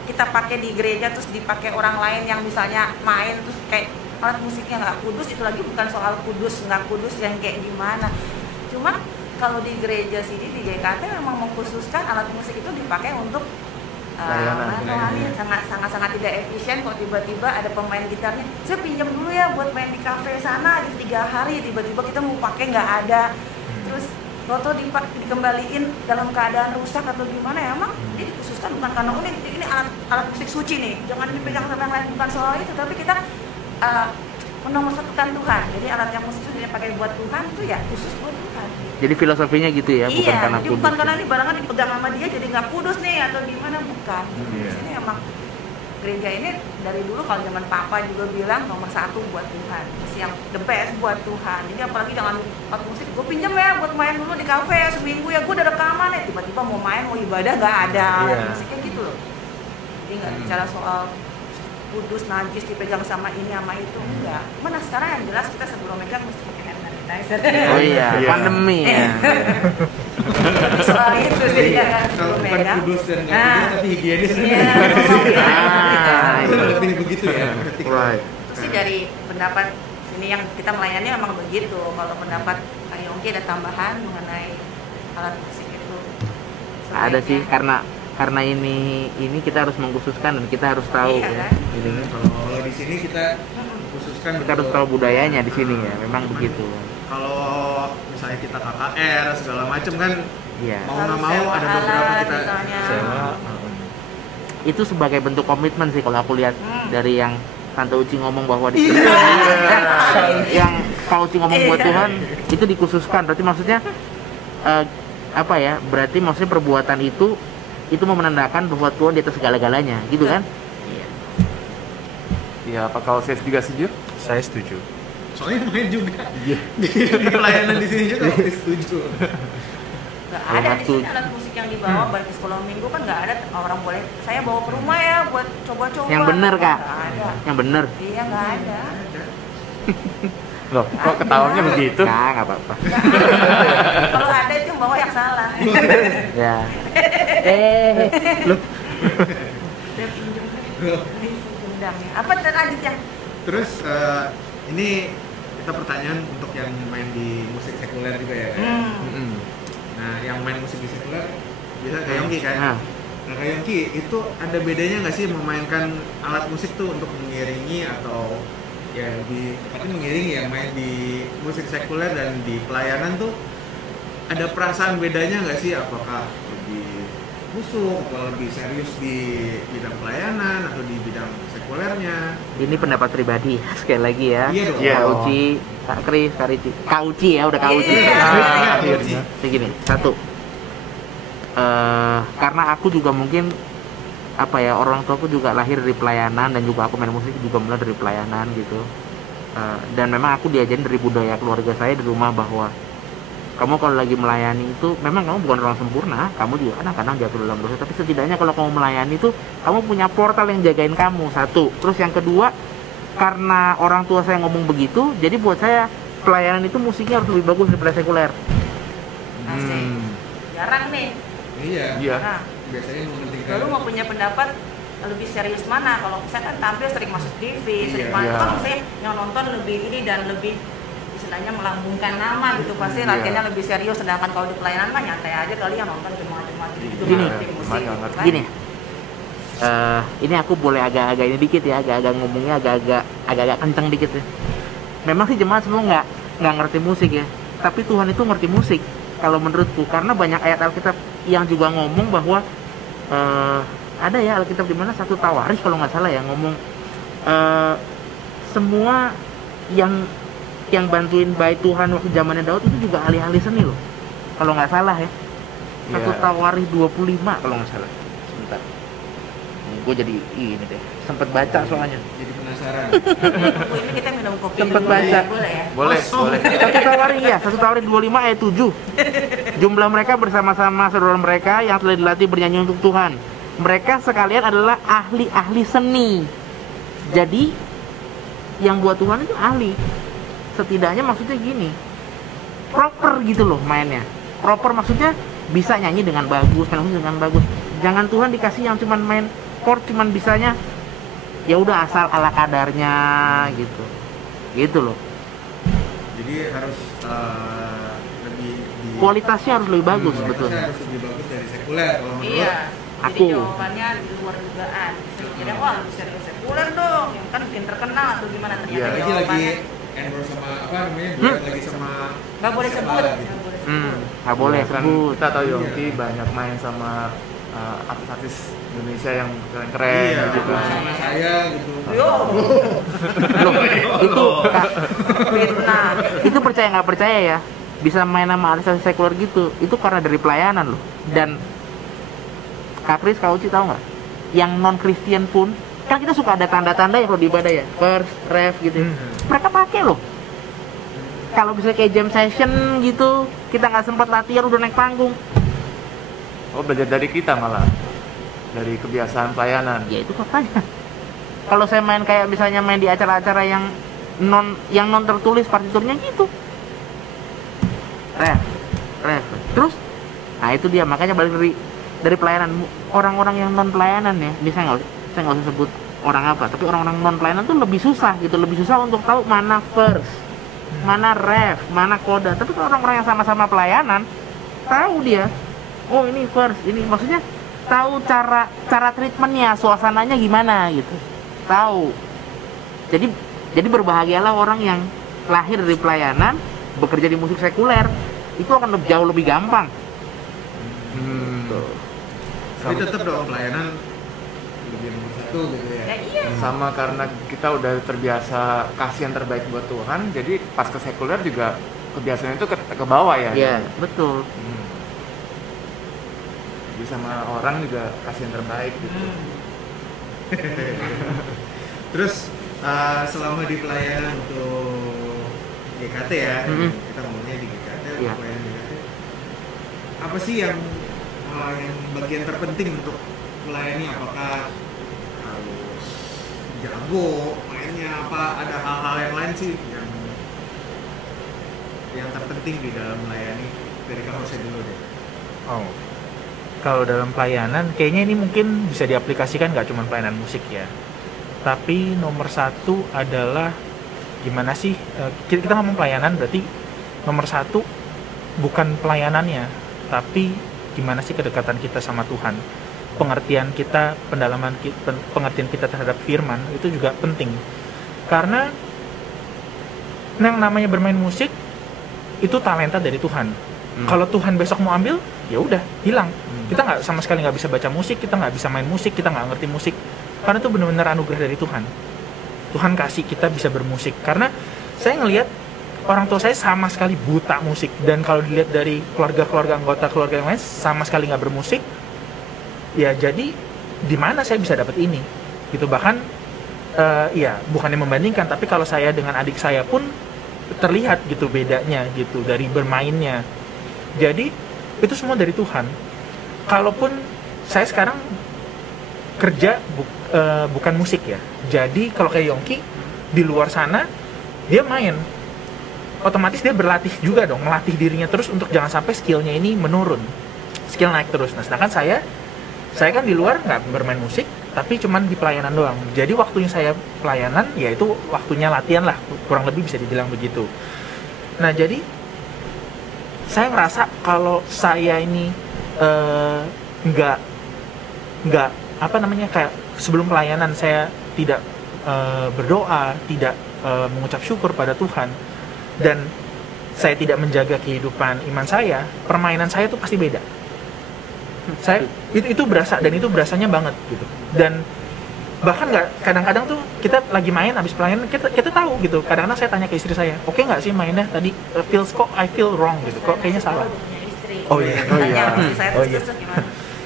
kita pakai di gereja terus dipakai orang lain yang misalnya main terus kayak alat musiknya nggak kudus, itu lagi bukan soal kudus nggak kudus yang kayak gimana. Cuma kalau di gereja sini di GKT memang mengkhususkan alat musik itu dipakai untuk rohani, sangat tidak efisien. Kok tiba-tiba ada pemain gitarnya, saya pinjam dulu ya buat main di kafe sana di 3 hari, tiba-tiba kita mau pakai nggak ada, terus foto dikembaliin dalam keadaan rusak atau gimana ya, emang ini dikhususkan bukan karena ini alat musik suci nih, jangan dipegang sama yang lain, bukan soal itu, tapi kita menomorsatukan Tuhan. Jadi alat yang musik itu dipakai buat Tuhan tuh ya khusus buat Tuhan. Jadi filosofinya gitu ya, bukan Iya, karena jadi kudus. bukan karena ini barangan dipegang sama dia jadi nggak kudus nih atau gimana, bukan. Di sini emang gereja ini dari dulu kalau zaman Papa juga bilang nomor 1 buat Tuhan, mesti yang the best buat Tuhan. Jadi apalagi dengan alat musik, gue pinjam ya buat main dulu di kafe seminggu ya, gue udah rekaman ya, tiba-tiba mau main mau ibadah nggak ada alat musiknya gitu loh. Jadi nggak bicara soal kudus najis dipegang sama ini sama itu, enggak. Mana sekarang yang jelas kita sebelum megang mesti pakai hand sanitizer. Oh iya, pandemi ya. Soal itu sih ya, Kalau sebelum bukan megang. kudus dan nggak kudus tapi higienis. Iya, Lebih begitu ya. Right. itu sih dari pendapat sini yang kita melayani memang begitu. Kalau pendapat Kak Yongki ada tambahan mengenai alat musik itu? Ada sih, Sebaiknya. karena ini kita harus mengkhususkan dan kita harus tahu Iya, ya. kan? Ininya. Kalau di sini kita khususkan Kita harus tahu budayanya di sini ya, memang begitu. Kalau misalnya kita KKR segala macam kan Iya. mau nggak Harus mau sewa ada beberapa alat, kita misalnya. Itu sebagai bentuk komitmen sih kalau aku lihat dari yang Tante Uci ngomong bahwa di sini yang Kak Uci ngomong buat Tuhan itu dikhususkan, berarti maksudnya apa ya? Berarti maksudnya perbuatan itu menandakan bahwa Tuhan di atas segala-galanya, gitu kan? Iya, apa kalau saya juga setuju? Saya setuju. soalnya main juga di pelayanan di sini juga pasti setuju. Nggak ada di sini alat musik yang dibawa balik ke sekolah minggu kan nggak ada orang boleh saya bawa ke rumah ya buat coba-coba. Yang bener, Kak. Nggak ada. Yang bener. Iya nggak ada. Loh, kok ketawanya begitu? Nggak apa-apa. Kalau ada itu yang bawa yang salah. Ya. Dia pinjam undang ya. Apa lanjut yang Terus ini kita pertanyaan untuk yang main di musik sekuler juga ya kan? Nah yang main musik di sekuler biasa kayak Yongki kan? Nah. Nah kayak Yongki itu ada bedanya nggak sih memainkan alat musik tuh untuk mengiringi atau ya lebih tepatnya mengiringi yang main di musik sekuler dan di pelayanan tuh ada perasaan bedanya nggak sih, apakah lebih busuk atau lebih serius di bidang pelayanan atau di bidang sekulernya? Ini pendapat pribadi sekali lagi ya. Iya dong. Iya Kak dong. Uci, Kak Kris, Kak Ricci. Kak Uci ya, udah Kak Uci. Akhirnya. Begini, satu. Karena aku juga mungkin apa ya, orang tuaku juga lahir dari pelayanan dan juga aku main musik juga mulai dari pelayanan gitu. Dan memang aku diajarin dari budaya keluarga saya di rumah bahwa kamu kalau lagi melayani itu memang kamu bukan orang sempurna, kamu juga kadang-kadang jatuh dalam dosa, tapi setidaknya kalau kamu melayani itu kamu punya portal yang jagain kamu, satu. Terus yang kedua, karena orang tua saya ngomong begitu, jadi buat saya pelayanan itu musiknya harus lebih bagus daripada sekuler. asik? Jarang nih. Iya. Iya. Nah, Biasanya mementingkan. lalu mau punya pendapat lebih serius mana? Kalau saya kan tampil sering masuk TV, sering Iya, mana? iya. Kan saya yang nonton lebih ini dan lebih bisa istilahnya melambungkan nama gitu, pasti latihannya lebih serius. Sedangkan kalau di pelayanan mah nyantai aja kali yang nonton cuma gitu. Gini, musik. Gini, ini aku boleh agak-agak ini dikit ya, agak-agak ngomongnya agak-agak kenceng dikit ya. Memang sih jemaat semua nggak ngerti musik ya, tapi Tuhan itu ngerti musik kalau menurutku, karena banyak ayat Alkitab yang juga ngomong bahwa ada ya Alkitab di mana 1 Tawaris kalau nggak salah ya ngomong semua yang bantuin bait Tuhan waktu zamannya Daud itu juga ahli-ahli seni loh, kalau nggak salah ya. 1 Tawaris 25 kalau nggak salah. Sebentar, gue jadi ini deh, sempet baca soalnya. Jadi penasaran. Ini kita minum kopi Sempet dulu, baca. boleh ya? Boleh. 1 Tawaris ya, 1 Tawaris 25 ayat 7. Jumlah mereka bersama-sama saudara mereka yang telah dilatih bernyanyi untuk Tuhan. Mereka sekalian adalah ahli-ahli seni. Jadi yang buat Tuhan itu ahli. Setidaknya maksudnya gini, proper gitu loh mainnya. Proper maksudnya bisa nyanyi dengan bagus, main musik dengan bagus. Jangan Tuhan dikasih yang cuman main chord, cuman bisanya ya udah asal ala kadarnya gitu. Gitu loh. Jadi harus lebih Kualitasnya harus lebih bagus, betul. harus lebih bagus dari sekuler kalau menurut. Iya. Aku. Jadi jawabannya di luar dugaan. Kira wah lebih serius sekuler dong, yang kan bikin terkenal atau gimana ternyata Iya, Lagi jawabannya endorse sama apa namanya? Duet lagi sama nggak boleh siapa sebut. gitu. Nggak boleh Kan sebut. kita tahu Yongki banyak main sama artis-artis Indonesia yang keren-keren Iya, gitu. sama saya gitu. Yo, Loh, itu fitnah. itu percaya nggak percaya ya, bisa main sama artis sekuler gitu, itu karena dari pelayanan loh. Dan Kak Kris, Kak Uci tahu nggak, yang non Kristen pun kan kita suka ada tanda-tanda ya kalau di ibadah ya, first, ref gitu, mereka pakai loh. Kalau bisa kayak jam session gitu, kita nggak sempat latihan udah naik panggung, Oh, belajar dari kita malah. Dari kebiasaan pelayanan. ya itu faktanya. Kalau saya main kayak misalnya main di acara-acara yang non tertulis partiturnya gitu, ref, terus, nah itu dia, makanya balik dari pelayanan. Orang-orang yang non pelayanan ya, saya nggak usah sebut orang apa, tapi orang-orang non pelayanan tuh lebih susah gitu, lebih susah untuk tahu mana first, mana ref, mana koda. Tapi kalau orang-orang yang sama-sama pelayanan, tahu dia, oh ini first, ini maksudnya tahu cara treatmentnya, suasananya gimana gitu, tahu. Jadi berbahagialah orang yang lahir dari pelayanan, bekerja di musik sekuler, itu akan jauh lebih gampang. Tapi tetap dong pelayanan lebih nomor 1 gitu ya. Ya iya. Sama karena kita udah terbiasa kasih yang terbaik buat Tuhan, jadi pas ke sekuler juga kebiasaan itu ke bawah ya. Iya, betul. Jadi sama orang juga kasih yang terbaik gitu. Terus selama di pelayanan untuk GKT ya, kita ngomongnya di GKT, Iya. pelayanan GKT, apa sih yang bagian terpenting untuk melayani? Apakah harus jago mainnya, apa ada hal-hal yang lain sih yang terpenting di dalam melayani? Dari kamu saya dulu deh. Oh, kalau dalam pelayanan, kayaknya ini mungkin bisa diaplikasikan nggak cuma pelayanan musik ya. Tapi nomor 1 adalah gimana sih, kita ngomong pelayanan berarti nomor 1 bukan pelayanannya, tapi gimana sih kedekatan kita sama Tuhan. Pengertian kita, pengertian kita terhadap firman itu juga penting. Karena yang namanya bermain musik itu talenta dari Tuhan. Kalau Tuhan besok mau ambil, ya udah hilang. Kita nggak sama sekali nggak bisa baca musik, kita nggak bisa main musik, kita nggak ngerti musik. Karena itu benar-benar anugerah dari Tuhan. Tuhan kasih kita bisa bermusik. Karena saya ngelihat orang tua saya sama sekali buta musik, dan kalau dilihat dari anggota keluarga yang lain sama sekali nggak bermusik. Ya jadi di mana saya bisa dapat ini? Gitu, bahkan ya bukannya membandingkan, tapi kalau saya dengan adik saya pun terlihat gitu bedanya gitu dari bermainnya. Jadi itu semua dari Tuhan. Kalaupun saya sekarang kerja bukan musik ya, jadi kalau kayak Yongki di luar sana dia main, otomatis dia berlatih juga dong, melatih dirinya terus untuk jangan sampai skillnya ini menurun, skill naik terus. Nah sedangkan saya kan di luar nggak bermain musik, tapi cuman di pelayanan doang. Jadi waktunya saya pelayanan, ya itu waktunya latihan lah, kurang lebih bisa dibilang begitu. Nah jadi saya ngerasa kalau saya ini nggak apa namanya, kayak sebelum pelayanan saya tidak berdoa, tidak mengucap syukur pada Tuhan, dan saya tidak menjaga kehidupan iman saya, permainan saya tuh pasti beda. Saya itu berasa, dan itu berasanya banget gitu. Dan bahkan nggak, kadang-kadang tuh kita lagi main habis pelayanan kita tahu gitu. Kadang-kadang saya tanya ke istri saya, oke nggak sih mainnya tadi, feels kok I feel wrong gitu, kok kayaknya salah. Oh iya, oh iya.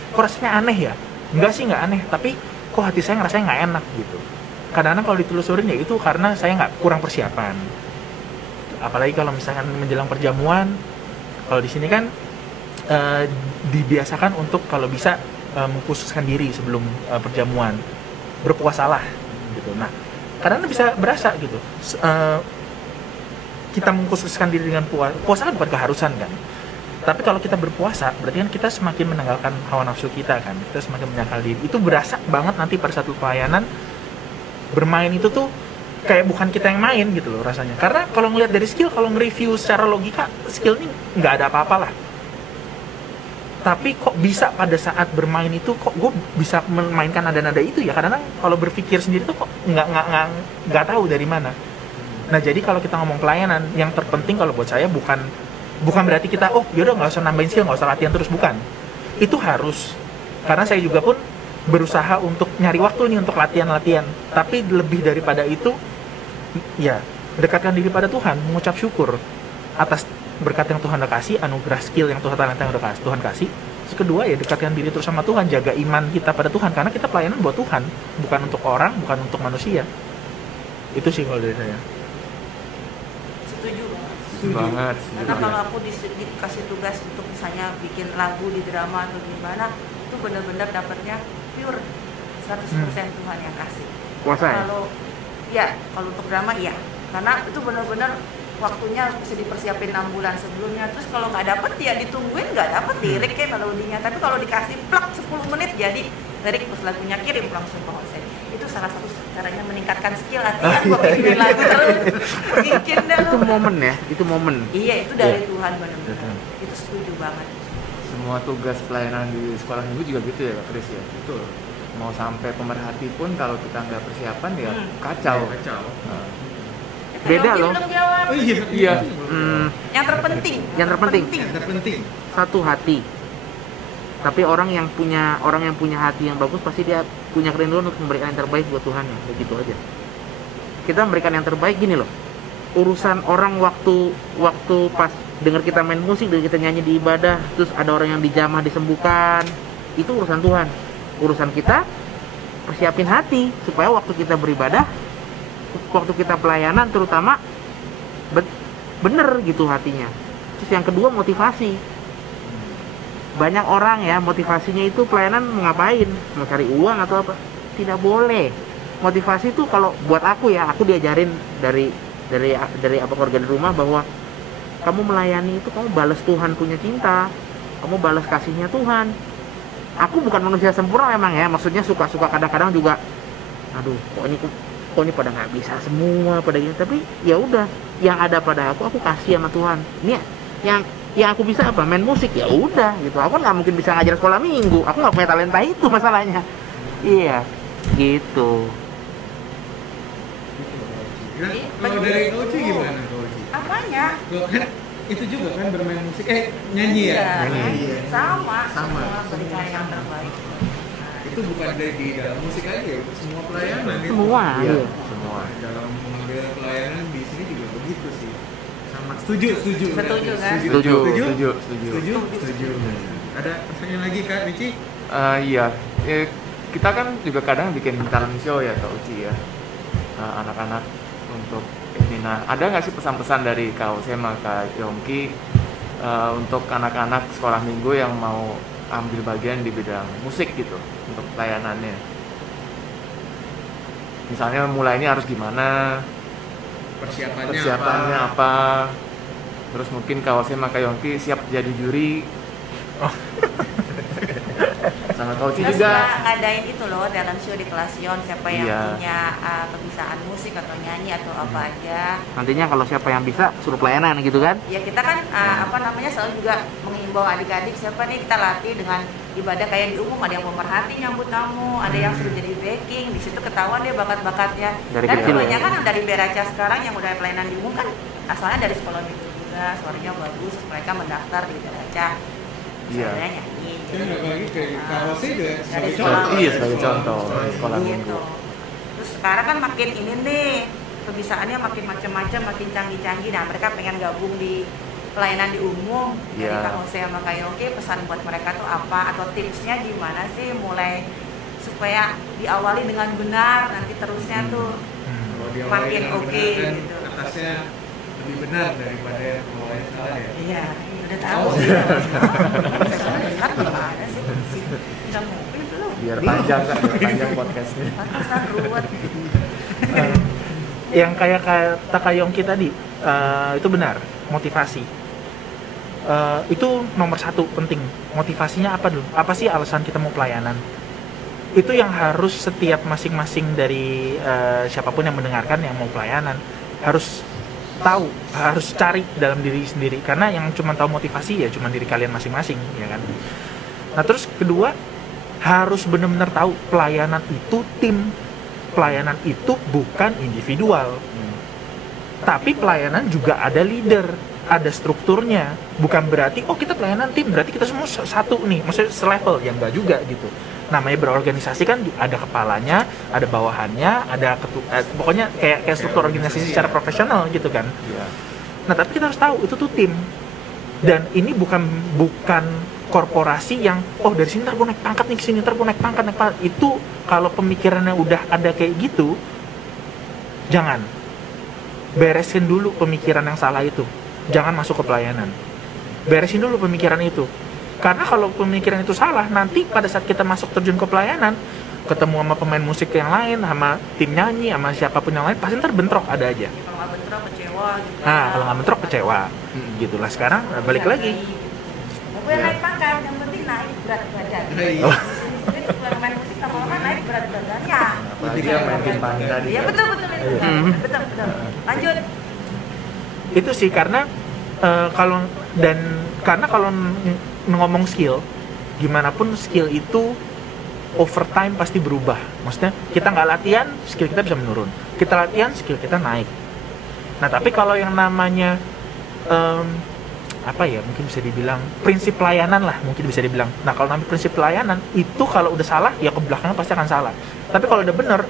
Kok rasanya aneh ya? Enggak sih, nggak aneh, tapi kok hati saya ngerasanya nggak enak gitu. Kadang-kadang kalau ditelusurin ya itu karena saya nggak kurang persiapan. Apalagi kalau misalkan menjelang perjamuan, kalau di sini kan dibiasakan untuk kalau bisa mengkhususkan diri sebelum perjamuan, berpuasalah gitu. Nah, kadang bisa berasa gitu. Kita mengkhususkan diri dengan puasa kan bukan keharusan kan. Tapi kalau kita berpuasa, berarti kan kita semakin menanggalkan hawa nafsu kita kan. Kita semakin menyangkal diri. Itu berasa banget nanti pada satu pelayanan, bermain itu tuh kayak bukan kita yang main gitu loh rasanya. Karena kalau ngelihat dari skill, kalau nge-review secara logika, skill ini nggak ada apa-apa lah. Tapi kok bisa pada saat bermain itu, kok gue bisa memainkan nada-nada itu ya? Kadang-kadang kalau berpikir sendiri tuh kok nggak tahu dari mana. Nah jadi kalau kita ngomong pelayanan, yang terpenting kalau buat saya bukan berarti kita yaudah nggak usah nambahin skill, nggak usah latihan terus, bukan. Itu harus, karena saya juga pun berusaha untuk nyari waktu nih untuk latihan. Tapi lebih daripada itu, ya dekatkan diri pada Tuhan, mengucap syukur atas berkat yang Tuhan udah kasih, anugerah skill yang Tuhan kasih. Terus kedua ya dekatkan diri terus sama Tuhan, jaga iman kita pada Tuhan, karena kita pelayanan buat Tuhan, bukan untuk orang, bukan untuk manusia. Itu sih kalau dari saya. Setuju banget. Karena kalau aku dikasih tugas untuk misalnya bikin lagu di drama atau gimana, itu benar-benar dapatnya pure 100% Tuhan yang kasih. Kuasa ya? Kalau untuk drama iya, karena itu benar-benar waktunya bisa dipersiapin 6 bulan sebelumnya. Terus kalau nggak dapet ya ditungguin, nggak dapet liriknya, melodinya. Tapi kalau dikasih plak 10 menit jadi lirik, terus lagunya kirim langsung ke Hosea. Itu salah satu caranya meningkatkan skill. Latihan buat bikin lagu terus. Bikin dah Itu momen ya, itu momen. Iya, itu dari Tuhan benar-benar. Itu setuju banget. Semua tugas pelayanan di sekolah minggu juga gitu ya Kak Chris ya. Betul. Mau sampai pemerhati pun kalau kita nggak persiapan ya kacau. Nah. Beda loh. Belum jawab. Iya. Yang terpenting. Satu hati. Tapi orang yang punya hati yang bagus pasti dia punya kerinduan untuk memberikan yang terbaik buat Tuhan ya. Begitu aja. Kita memberikan yang terbaik, gini loh. Urusan orang waktu pas dengar kita main musik, dengar kita nyanyi di ibadah, terus ada orang yang dijamah disembuhkan, itu urusan Tuhan. Urusan kita persiapin hati supaya waktu kita beribadah, waktu kita pelayanan terutama bener gitu hatinya. Terus yang kedua motivasi. Banyak orang ya motivasinya itu pelayanan mau ngapain, mau cari uang atau apa? Tidak boleh. Motivasi itu kalau buat aku ya, aku diajarin dari apa keluarga di rumah bahwa kamu melayani itu kamu balas Tuhan punya cinta, kamu balas kasihnya Tuhan. Aku bukan manusia sempurna memang ya, maksudnya suka-suka kadang-kadang juga, aduh kok ini pada nggak bisa semua pada gini, tapi ya udah yang ada pada aku kasih sama Tuhan. Ini yang aku bisa apa, main musik, ya udah gitu. Aku nggak mungkin bisa ngajar sekolah minggu, aku nggak punya talenta itu masalahnya. Iya gitu. Kalau dari Oci gimana Oci? Apanya? Kan itu juga kan bermain musik, nyanyi ya? Nyanyi. Sama. Berikan yang terbaik. Itu bukan dari di dalam musik aja ya, semua pelayanan itu. Semua. Iya, semua. Dalam mengambil pelayanan di sini juga begitu sih. Sama. Setuju kan? Setuju. Ada pertanyaan lagi Kak Mici? Iya. Kita kan juga kadang bikin talent show ya Kak Uci ya. Anak-anak untuk ini. Nah, ada nggak sih pesan-pesan dari Kak Hosea sama Kak Yongki untuk anak-anak sekolah minggu yang mau ambil bagian di bidang musik gitu untuk pelayanannya? Misalnya mulainya harus gimana? Persiapannya apa? Terus mungkin Kak Hosea sama Kak Yongki siap jadi juri. sama Kak Uci Kita juga. suka ngadain itu loh, talent show di Kelasion, siapa yang Iya. punya kebisaan musik atau nyanyi atau apa aja. Nantinya kalau siapa yang bisa suruh pelayanan gitu kan. Ya kita kan selalu juga mengimbau adik-adik siapa nih kita latih dengan ibadah kayak di umum, ada yang pemerhati nyambut tamu, ada yang sudah jadi backing, di situ ketahuan dia bakat-bakatnya. Dari Dan kecil ya? kebanyakan yang dari Beraca sekarang yang udah pelayanan di umum kan asalnya dari sekolah minggu juga, suaranya bagus, mereka mendaftar di Beraca. Iya. Suaranya nyanyi. Dan apalagi kayak KOC juga Dari sebagai sekolah contoh. Iya, sebagai contoh sekolah gitu. minggu. Terus sekarang kan makin ini nih kebisaannya makin macam-macam, makin canggih-canggih. Nah mereka pengen gabung di pelayanan di umum. Jadi Iya. Kak Jose sama Kak Yoki pesan buat mereka tuh apa atau tipsnya gimana sih mulai supaya diawali dengan benar, nanti terusnya tuh Kalau dia makin awalnya oke benar kan, gitu. atasnya lebih benar daripada yang awalnya salah ya. Iya, udah tahu sih. Kan gimana sih? Udah mobil belum? Biar panjang kan, biar panjang podcastnya. Pantesan ruwet. Yang kayak kata Kak Yongki tadi, itu benar, motivasi. Itu nomor satu penting. Motivasinya apa dulu? Apa sih alasan kita mau pelayanan? Itu yang harus setiap masing-masing dari siapapun yang mendengarkan yang mau pelayanan harus tahu, harus cari dalam diri sendiri. Karena yang cuma tahu motivasi ya cuma diri kalian masing-masing, ya kan? Nah terus kedua, harus benar-benar tahu pelayanan itu tim. Pelayanan itu bukan individual. Tapi pelayanan juga ada leader, ada strukturnya. Bukan berarti, oh kita pelayanan tim, berarti kita semua satu nih, maksudnya selevel, yang enggak juga gitu. Namanya berorganisasi kan ada kepalanya, ada bawahannya, ada pokoknya kayak struktur organisasi secara profesional gitu kan. Iya. Nah tapi kita harus tahu itu tuh tim. Dan ini bukan korporasi yang oh dari sini ntar gue naik pangkat nih, kesini ntar gue naik pangkat. Itu kalau pemikirannya udah ada kayak gitu, jangan. Beresin dulu pemikiran yang salah itu. Jangan masuk ke pelayanan. Beresin dulu pemikiran itu. Karena kalau pemikiran itu salah, nanti pada saat kita masuk terjun ke pelayanan, ketemu sama pemain musik yang lain, sama tim nyanyi, sama siapapun yang lain, pasti ntar bentrok ada aja. Kalau nggak bentrok kecewa gitu. Nah, kalau nggak bentrok kecewa. Gitu lah. Sekarang balik lagi. Mobil naik pangkat, yang penting naik berat badan. Iya. Jadi kalau main musik sama orang naik berat badannya. Apalagi yang main timpani tadi. Iya betul. Betul. Lanjut. Itu sih karena kalau ngomong skill, gimana pun skill itu over time pasti berubah. Maksudnya kita nggak latihan, skill kita bisa menurun. Kita latihan, skill kita naik. Nah tapi kalau yang namanya mungkin bisa dibilang prinsip pelayanan lah, mungkin bisa dibilang. Nah kalau namanya prinsip pelayanan itu kalau udah salah ya ke belakangnya pasti akan salah. Tapi kalau udah bener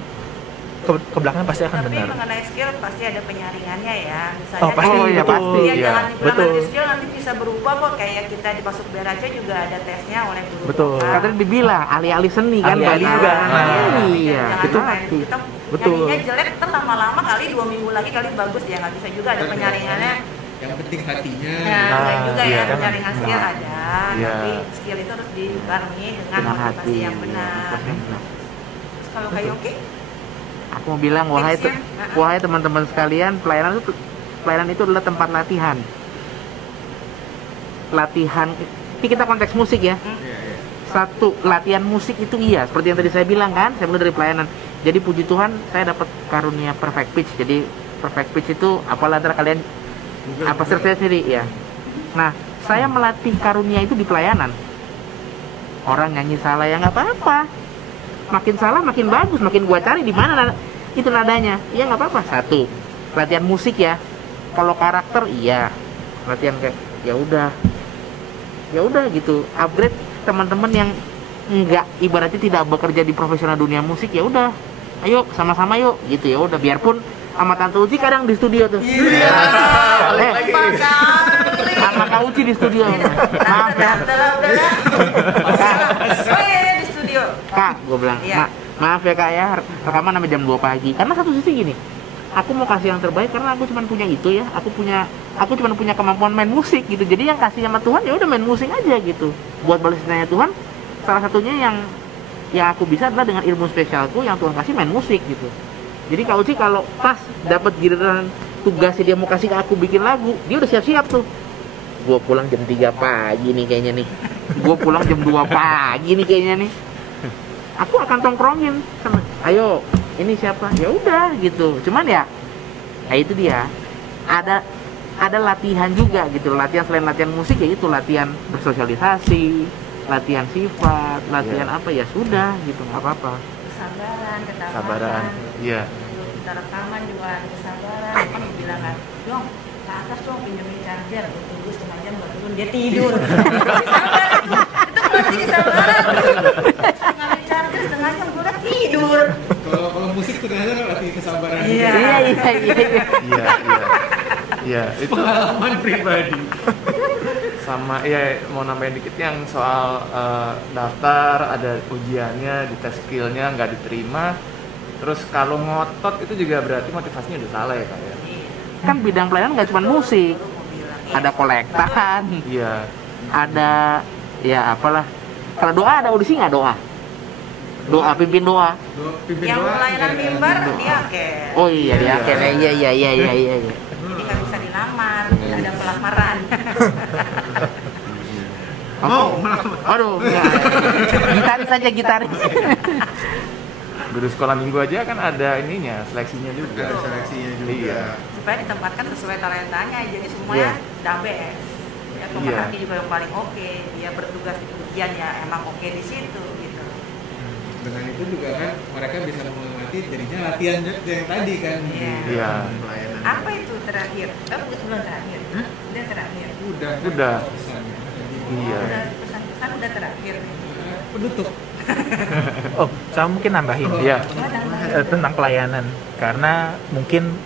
ke belakangnya pasti akan Tapi benar. mengenai skill pasti ada penyaringannya ya. Misalnya Oh pasti, Oh, iya, betul. pasti. Iya, Iya, jangan dibilang betul. nanti skill nanti bisa berubah kok, kayak kita di Masuk Beraca juga ada tesnya oleh guru. Betul. vokal. Katanya dibilang alih-alih seni kan Alih-alih banyak. juga. Nah, iya. Jangan Itu main kita betul. nyanyinya jelek, ntar lama-lama kali 2 minggu lagi kali bagus ya, nggak bisa juga, ada penyaringannya. Yang penting hatinya. Nah, boleh juga iya, ya, kan? penyaringan skill Nah. ada, Iya. tapi skill itu harus dibarengi dengan Dengan motivasi hati yang benar. Benar. Terus kalau kayak Yoki, Aku mau bilang Tipsnya? wahai teman-teman sekalian, pelayanan itu adalah tempat latihan. Latihan. Ini kita konteks musik ya. Satu, latihan musik itu iya, seperti yang tadi saya bilang kan, saya mulai dari pelayanan. Jadi puji Tuhan, saya dapat karunia perfect pitch. Jadi perfect pitch itu apalah antara kalian apa saya sendiri ya. Nah, saya melatih karunia itu di pelayanan. Orang nyanyi salah ya nggak apa-apa. Makin salah makin bagus, makin gua cari di mana itu nadanya. Ya nggak apa-apa. Satu, latihan musik ya. Kalau karakter iya, latihan kayak ya udah gitu. Upgrade teman-teman yang nggak ibaratnya tidak bekerja di profesional dunia musik, ya udah. Ayo sama-sama yuk gitu ya udah, biarpun sama Tante Uci kadang di studio tuh. Sama Kak Uci di studio. Maaf ya. di studio. Kak, gue bilang, Iya. maaf ya Kak ya, rekaman sampai jam 2 pagi. Karena satu sisi gini, aku mau kasih yang terbaik karena aku cuma punya itu ya. Aku cuma punya kemampuan main musik gitu. Jadi yang kasih sama Tuhan ya udah main musik aja gitu. Buat balas cintanya Tuhan, salah satunya yang aku bisa adalah dengan ilmu spesialku yang Tuhan kasih main musik gitu. Jadi Kak Uci kalau pas dapat giliran tugasnya dia mau kasih ke aku bikin lagu, dia udah siap-siap tuh. Gue pulang jam 3 pagi nih kayaknya nih. Gue pulang jam 2 pagi nih kayaknya nih. Aku akan tongkrongin sama, ayo, ini siapa? Ya udah gitu. Cuman ya itu dia. Ada latihan juga gitu. Latihan selain latihan musik ya itu latihan bersosialisasi, latihan sifat, latihan apa ya sudah gitu, nggak apa-apa. Kesabaran, ketabahan. Sabaran. Iya. Kita rekaman juga ada kesabaran. Kan bilang kan, dong ke atas dong pinjemin charger. Tunggu setengah jam baru turun dia tidur. Itu masih kesabaran. Ngambil charger setengah jam gue udah tidur. Kalau musik ternyata latih kesabaran. Iya. Iya, itu Pengalaman pribadi. sama ya mau nambahin dikit yang soal daftar, ada ujiannya, di tes skillnya nggak diterima. Terus kalau ngotot itu juga berarti motivasinya udah salah ya Kak ya? Kan bidang pelayanan nggak cuma musik, ada kolektan, Iya. ada ya apalah. Kalau doa ada audisi nggak doa? Doa pimpin doa. Pimpin Yang doa pelayanan juga mimbar ada. dia kayak. Oh iya dia kayaknya iya. Jadi nggak bisa dilamar, nggak ada pelamaran. Oh, aduh, gitaris aja gitaris. Guru sekolah minggu aja kan ada ininya, seleksinya juga. Ada seleksinya juga. Iya. Supaya ditempatkan sesuai talentanya, jadi semuanya dabes. Ya, pemerhati juga yang paling oke, dia bertugas di ujian ya emang oke di situ gitu. Dengan itu juga kan mereka bisa mengamati jadinya latihan yang tadi kan. Iya. Iya. Pelayanan. Apa itu terakhir? Belum terakhir. Udah terakhir. Udah. Pesannya. Iya. Udah pesan-pesan udah terakhir. Penutup. Oh, saya mungkin nambahin Iya. tentang pelayanan karena mungkin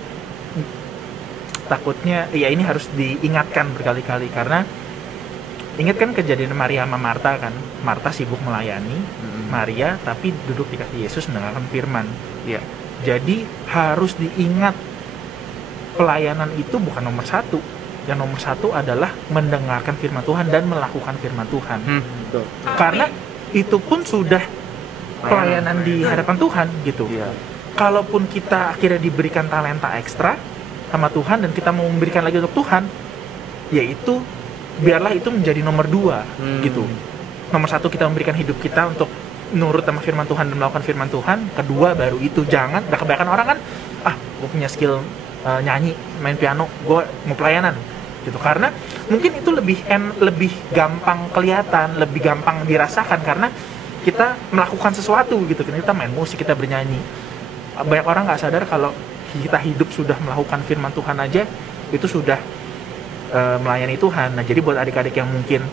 takutnya ya ini harus diingatkan berkali-kali karena ingat kan kejadian Maria sama Marta kan. Marta sibuk melayani Maria tapi duduk di kaki Yesus mendengarkan firman. Iya. Jadi harus diingat pelayanan itu bukan nomor satu. Yang nomor satu adalah mendengarkan firman Tuhan dan melakukan firman Tuhan. Betul. Karena itu pun sudah pelayanan di hadapan Tuhan gitu. Iya. Kalaupun kita akhirnya diberikan talenta ekstra sama Tuhan dan kita mau memberikan lagi untuk Tuhan, yaitu biarlah itu menjadi nomor 2 gitu. Nomor 1 kita memberikan hidup kita untuk nurut sama firman Tuhan dan melakukan firman Tuhan. Kedua baru itu, jangan, kebanyakan orang kan, gue punya skill nyanyi, main piano, gue mau pelayanan gitu. Karena mungkin itu lebih gampang kelihatan, lebih gampang dirasakan karena kita melakukan sesuatu gitu. Kita main musik, kita bernyanyi. Banyak orang nggak sadar kalau kita hidup sudah melakukan firman Tuhan aja itu sudah melayani Tuhan. Nah, jadi buat adik-adik yang mungkin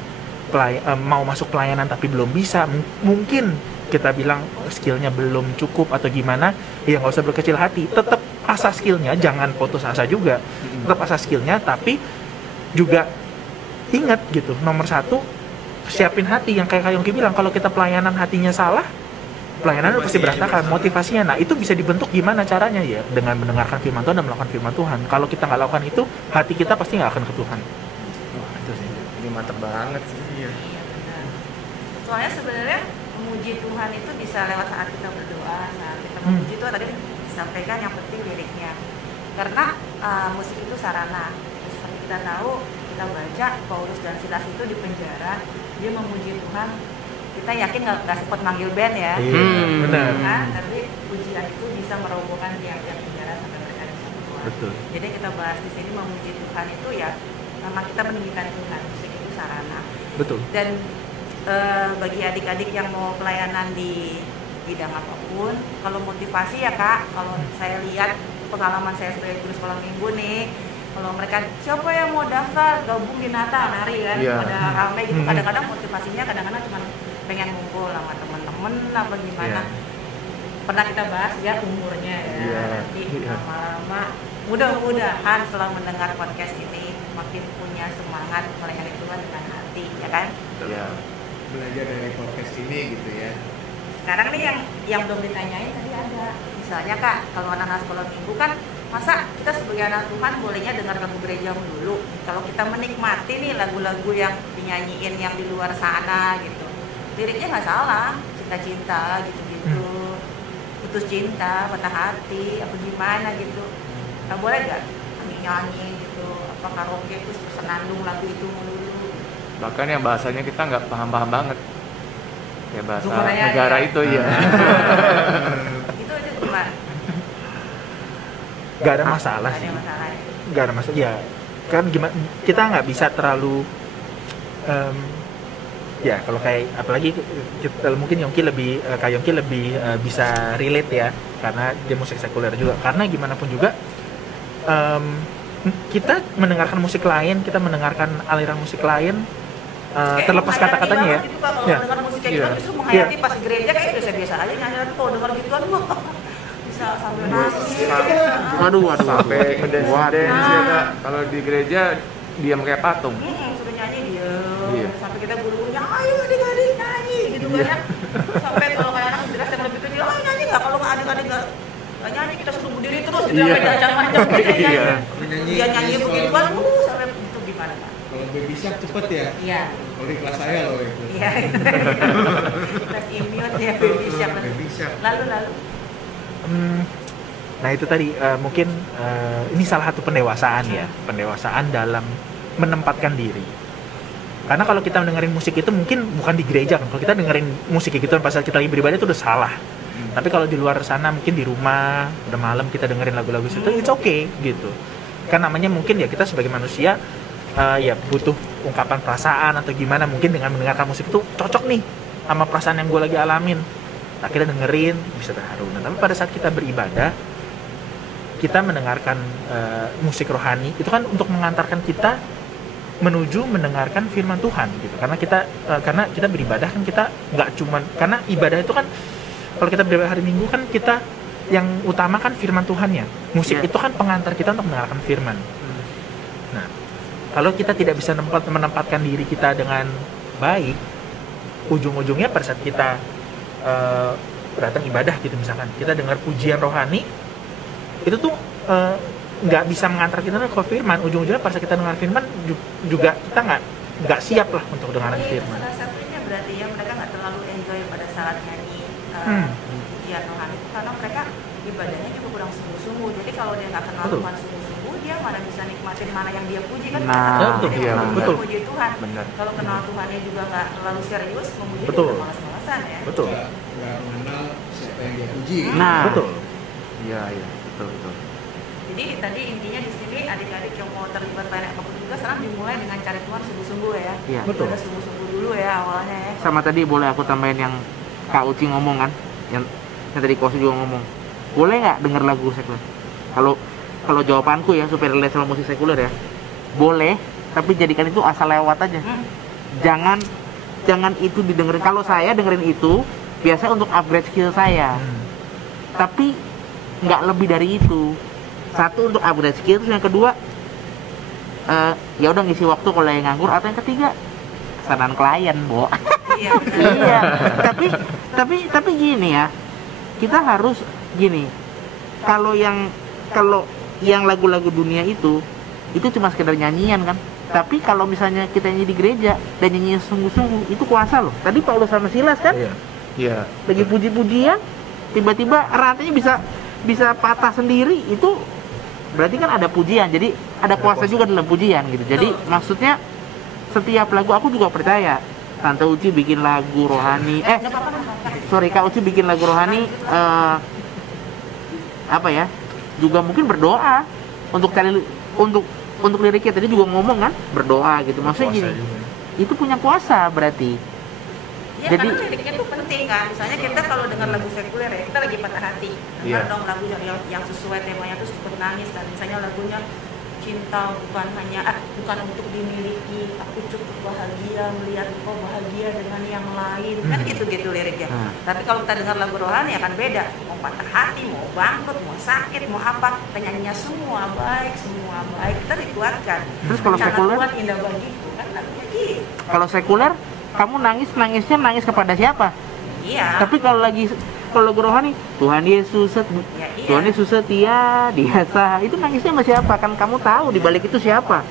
mau masuk pelayanan tapi belum bisa, mungkin kita bilang skillnya belum cukup atau gimana, ya nggak usah berkecil hati. Tetap asah skillnya, jangan putus asa juga. Tetap asah skillnya, tapi juga ingat gitu, nomor 1 siapin hati yang kayak Yongki bilang, kalau kita pelayanan hatinya salah, pelayanan pasti berantakan, motivasinya. Nah, itu bisa dibentuk gimana caranya ya? Dengan mendengarkan firman Tuhan dan melakukan firman Tuhan. Kalau kita nggak lakukan itu, hati kita pasti nggak akan ke Tuhan. Wah, itu sih. Ini mantep banget sih. Iya. Benar. Soalnya sebenarnya memuji Tuhan itu bisa lewat saat kita berdoa, saat kita memuji Tuhan tadi disampaikan yang penting liriknya. Karena musik itu sarana. Seperti kita tahu, kita baca Paulus dan Silas itu di penjara, dia memuji Tuhan. Kita yakin nggak sempat manggil band ya, Benar. kan? Tapi pujian itu bisa merobohkan tiap-tiap penjara sampai mereka bisa keluar. Betul. Jadi kita bahas di sini memuji Tuhan itu ya, memang kita meninggikan Tuhan. Musik itu sarana. Betul. Dan bagi adik-adik yang mau pelayanan di bidang apapun, kalau motivasi ya Kak, kalau saya lihat pengalaman saya sebagai guru sekolah minggu nih, kalau mereka siapa yang mau daftar gabung di Natal nari kan, Iya. pada ramai gitu, kadang-kadang motivasinya kadang-kadang cuma pengen ngumpul sama temen-temen apa gimana. Pernah kita bahas ya umurnya ya, Iya. nanti lama-lama mudah-mudahan setelah mendengar podcast ini makin punya semangat melayani Tuhan dengan hati, ya kan? Iya. Belajar dari podcast ini gitu ya. Sekarang nih yang belum ditanyain tadi ada, misalnya Kak, kalau anak-anak sekolah minggu kan masa kita sebagai anak Tuhan bolehnya dengar lagu gereja dulu. Kalau kita menikmati nih lagu-lagu yang dinyanyiin yang di luar sana gitu, liriknya nggak salah, cinta-cinta gitu-gitu, putus cinta, patah hati, apa gimana gitu. Nah, boleh nggak nyanyi gitu, apa karaoke terus senandung lagu itu dulu. Bahkan yang bahasanya kita nggak paham-paham banget. Ya bahasa Korea, negara ya. itu ya. Itu gimana? Gak ada masalah Ada sih. masalah ya? Gak ada masalah. Ya kan gimana? Kita nggak bisa terlalu ya kalau kayak apalagi mungkin Yongki lebih Kak Yongki lebih bisa relate ya karena dia musik sekuler juga. Karena gimana pun juga kita mendengarkan musik lain, kita mendengarkan aliran musik lain. Terlepas kata-katanya ya. Itu kalau Ya. dengar musik kayak Iya. gitu justru menghayati pas gereja kayak biasa-biasa aja nyanyi, tapi kalau dengar gituan wah bisa sambil nangis. Waduh. Sampai ngedance ya Nah. Kak. Kalau di gereja diam kayak patung. Suruh nyanyi dia, Iya. sampai kita buru-burunya, ayo adik-adik nyanyi gitu kan ya. Sampai kalau kayak anak jelas yang lebih kecil, ayo nyanyi nggak? Kalau nggak adik-adik nggak nyanyi kita suruh berdiri terus gitu Iya. sampai diancam-ancam gitu Iya. dia nyanyi begituan, sampai itu gimana Pak? Kalau baby shark cepet ya. Iya. Kalau di kelas saya loh itu. Iya. Tes immune ya baby shark. Baby shark. Lalu Nah itu tadi mungkin ini salah satu pendewasaan ya, pendewasaan dalam menempatkan diri. Karena kalau kita dengerin musik itu mungkin bukan di gereja kan, kalau kita dengerin musik kayak gitu pas kita lagi beribadah itu udah salah. Tapi kalau di luar sana mungkin di rumah udah malam kita dengerin lagu-lagu itu it's okay gitu. Kan namanya mungkin ya kita sebagai manusia ya butuh ungkapan perasaan atau gimana, mungkin dengan mendengarkan musik itu cocok nih sama perasaan yang gue lagi alamin. Akhirnya dengerin bisa terharu. Nah, tapi pada saat kita beribadah kita mendengarkan musik rohani itu kan untuk mengantarkan kita menuju mendengarkan firman Tuhan gitu. Karena kita beribadah kan kita nggak cuman karena ibadah itu kan kalau kita beribadah hari Minggu kan kita yang utama kan firman Tuhannya. Musik itu kan pengantar kita untuk mendengarkan firman. Nah, kalau kita tidak bisa menempatkan diri kita dengan baik, ujung-ujungnya pada saat kita datang ibadah gitu misalkan, kita dengar pujian rohani, itu tuh nggak bisa mengantar kita ke firman. Ujung-ujungnya pada saat kita dengar firman juga kita nggak siap lah untuk dengar firman. salah satunya berarti ya mereka nggak terlalu enjoy pada saat nyanyi pujian rohani itu karena mereka ibadahnya juga kurang sungguh-sungguh. Jadi kalau dia nggak kenal Betul. Tuhan sungguh-sungguh, dia mana bisa nikmatin mana yang dia puji kan? Nah, Bisa betul, dia iya, kalau betul. puji Tuhan. Benar. Kalau kenal Tuhannya juga nggak terlalu serius, memuji Betul. juga malas-malasan ya. Betul. Nggak mengenal siapa yang dia puji. Nah, Betul. Iya, betul. Jadi tadi intinya di sini adik-adik yang mau terlibat banyak apapun juga sekarang dimulai dengan cari Tuhan sungguh-sungguh ya. Iya. Betul. Ibadah sungguh-sungguh dulu ya awalnya ya. sama tadi boleh aku tambahin yang Kak Uci ngomong kan, yang tadi Kosi juga ngomong, boleh nggak denger lagu sekuler? Kalau jawabanku ya supaya relate sama musik sekuler ya, boleh, tapi jadikan itu asal lewat aja. Jangan itu didengerin. Kalau saya dengerin itu biasa untuk upgrade skill saya, tapi nggak lebih dari itu. Satu untuk upgrade skill, terus yang kedua ya udah ngisi waktu kalau yang nganggur, atau yang ketiga kesenangan klien, Bo. Iya. Iya, tapi gini ya, kita harus gini. Kalau yang lagu-lagu dunia itu cuma sekedar nyanyian kan. Tapi kalau misalnya kita nyanyi di gereja dan nyanyi sungguh-sungguh, itu kuasa loh. Tadi Paulus sama Silas kan, Iya. lagi puji-pujian, tiba-tiba rantainya bisa patah sendiri. Itu berarti kan ada pujian, jadi ada kuasa juga dalam pujian gitu. Jadi maksudnya setiap lagu, aku juga percaya Tante Uci bikin lagu rohani, Kak Uci bikin lagu rohani, apa ya, juga mungkin berdoa untuk liriknya. Tadi juga ngomong kan, berdoa gitu. Maksudnya gini, itu punya kuasa berarti. Iya, Jadi karena liriknya tuh penting kan. Misalnya kita kalau dengar lagu sekuler ya, kita lagi patah hati. Dengar Iya. dong lagu yang sesuai temanya tuh cepet nangis kan. Misalnya lagunya cinta bukan untuk dimiliki, aku cukup bahagia melihat kau bahagia dengan yang lain. Kan gitu-gitu liriknya. Tapi kalau kita dengar lagu rohani akan beda. Mau patah hati, mau bangkrut, mau sakit, mau apa, penyanyinya semua baik, kita dikuatkan. Terus kalau Karena sekuler? Tuhan indah bagiku kan lagunya gitu. kalau sekuler, kamu nangisnya nangis kepada siapa? Iya. Tapi kalau lagu rohani, Tuhan Yesus Ya, iya. Tuhan Yesus setia, Dia sah. Itu nangisnya sama siapa? Kan kamu tahu di balik itu siapa.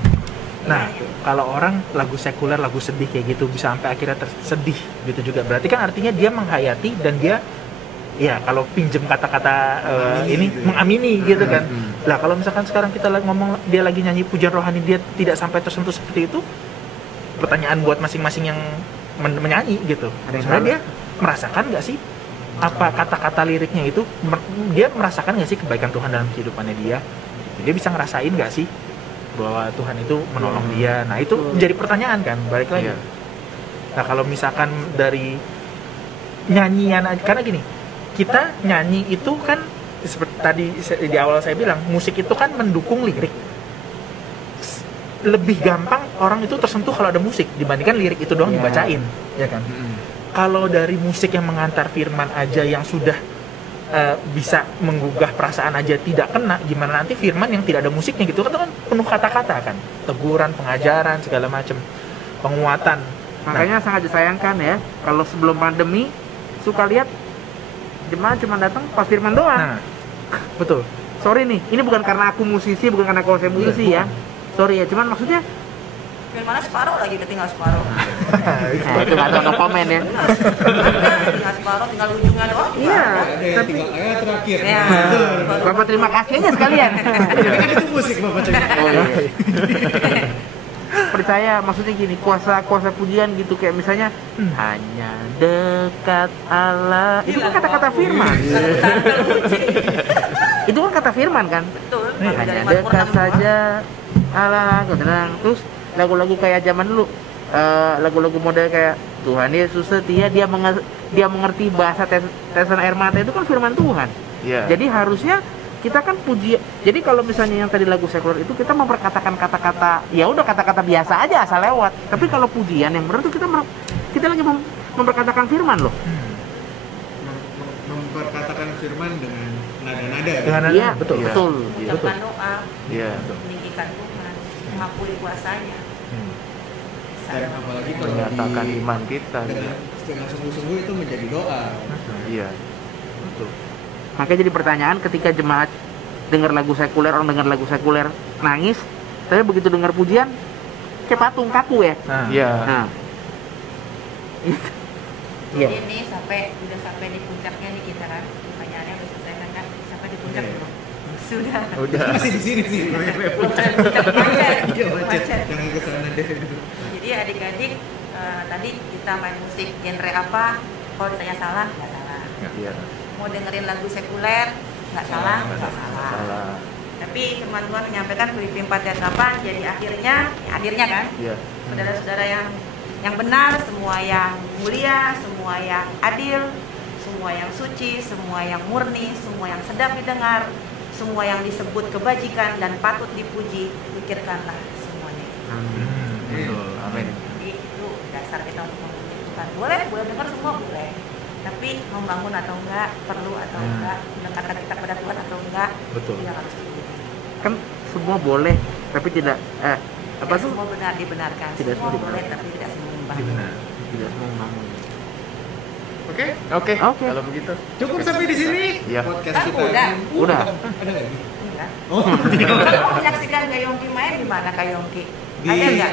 Nah, kalau orang lagu sekuler, lagu sedih kayak gitu bisa sampai akhirnya tersedih gitu juga. Berarti kan artinya dia menghayati dan dia ya kalau pinjem kata-kata ini mengamini gitu kan. Lah kalau misalkan sekarang kita lagi ngomong dia lagi nyanyi pujian rohani, dia tidak sampai tersentuh seperti itu, pertanyaan buat masing-masing yang menyanyi gitu. Sebenarnya dia merasakan nggak sih apa kata-kata liriknya itu, dia merasakan nggak sih kebaikan Tuhan dalam kehidupannya dia bisa ngerasain nggak sih bahwa Tuhan itu menolong dia. Nah itu menjadi pertanyaan kan, balik lagi. Nah kalau misalkan dari nyanyian, karena gini, kita nyanyi itu kan seperti tadi di awal saya bilang, musik itu kan mendukung lirik. Lebih gampang orang itu tersentuh kalau ada musik dibandingkan lirik itu doang dibacain, ya kan? Kalau dari musik yang mengantar firman aja yang sudah bisa menggugah perasaan aja tidak kena, gimana nanti firman yang tidak ada musiknya gitu kan penuh kata-kata kan, teguran, pengajaran, segala macam, penguatan. Makanya sangat disayangkan ya, kalau sebelum pandemi suka lihat jemaat cuma datang pas firman doang. Nah, betul. Sorry nih, ini bukan karena aku musisi, bukan karena aku musisi ya. Sorry ya, cuman maksudnya Firmannya separuh lagi, tinggal separuh. nah, itu nggak ada komen ya. Tinggal separuh, tinggal ujungnya doang. Iya, Tapi ayat terakhir. Ya. Bapak terima kasih aja sekalian. Kan itu musik Bapak terima. Oh, iya. Percaya, maksudnya gini, kuasa pujian gitu, kayak misalnya hanya dekat Allah, itu kan kata-kata firman. Itu kan kata firman kan. Betul. Hanya dekat saja Allah, tenang. Terus lagu-lagu kayak zaman dulu, lagu-lagu model kayak Tuhan Yesus setia, dia mengerti bahasa tetesan air mata, itu kan firman Tuhan. Jadi harusnya kita kan puji. Jadi kalau misalnya yang tadi lagu sekuler itu kita memperkatakan kata-kata, ya udah kata-kata biasa aja asal lewat. Tapi kalau pujian yang benar tuh kita lagi memperkatakan firman loh. Memperkatakan firman dengan nada-nada. Iya, betul. Mengucapkan doa, Iya. meninggikan Tuhan, mengakui kuasanya. Dan apalagi kalau Menyatakan iman kita. dengan sungguh-sungguh itu menjadi doa. Iya. Makanya jadi pertanyaan ketika jemaat dengar lagu sekuler, orang dengar lagu sekuler nangis, tapi begitu dengar pujian kayak patung kaku ya. Iya. Nah. Iya. Jadi ini udah sampai di puncaknya nih kita kan. Pertanyaannya udah selesai kan? Sampai di puncak belum? Sudah. Masih di sini sih. Macet. Iya, macet. Jangan ke sana deh. Jadi adik-adik tadi kita main musik genre apa? Kalau ditanya salah, nggak salah. Iya. Mau dengerin lagu sekuler, nggak salah, nggak salah. Salah. Tapi firman Tuhan menyampaikan Filipi 4 ayat 8, jadi akhirnya kan, Iya. saudara-saudara yang benar, semua yang mulia, semua yang adil, semua yang suci, semua yang murni, semua yang sedap didengar, semua yang disebut kebajikan dan patut dipuji, pikirkanlah semuanya. Betul. Amin. Jadi itu dasar kita untuk memuji Tuhan. Boleh dengar semua boleh. Tapi membangun atau enggak, perlu atau enggak, mendekatkan kita pada Tuhan atau enggak, Betul. tidak harus dipuji. Kan semua boleh, tapi tidak apa tuh? Semua benar dibenarkan. Tidak Semua semua boleh dibenarkan. tapi tidak semua membangun. Benar. Tidak semua membangun. Oke. Oke. Oke. Kalau begitu. Cukup sampai di sini Iya. podcast Kan kita. udah. Udah. Ada lagi? Enggak. Oh, Kalau mau menyaksikan Gayongki main di mana Gayongki? di Ada enggak?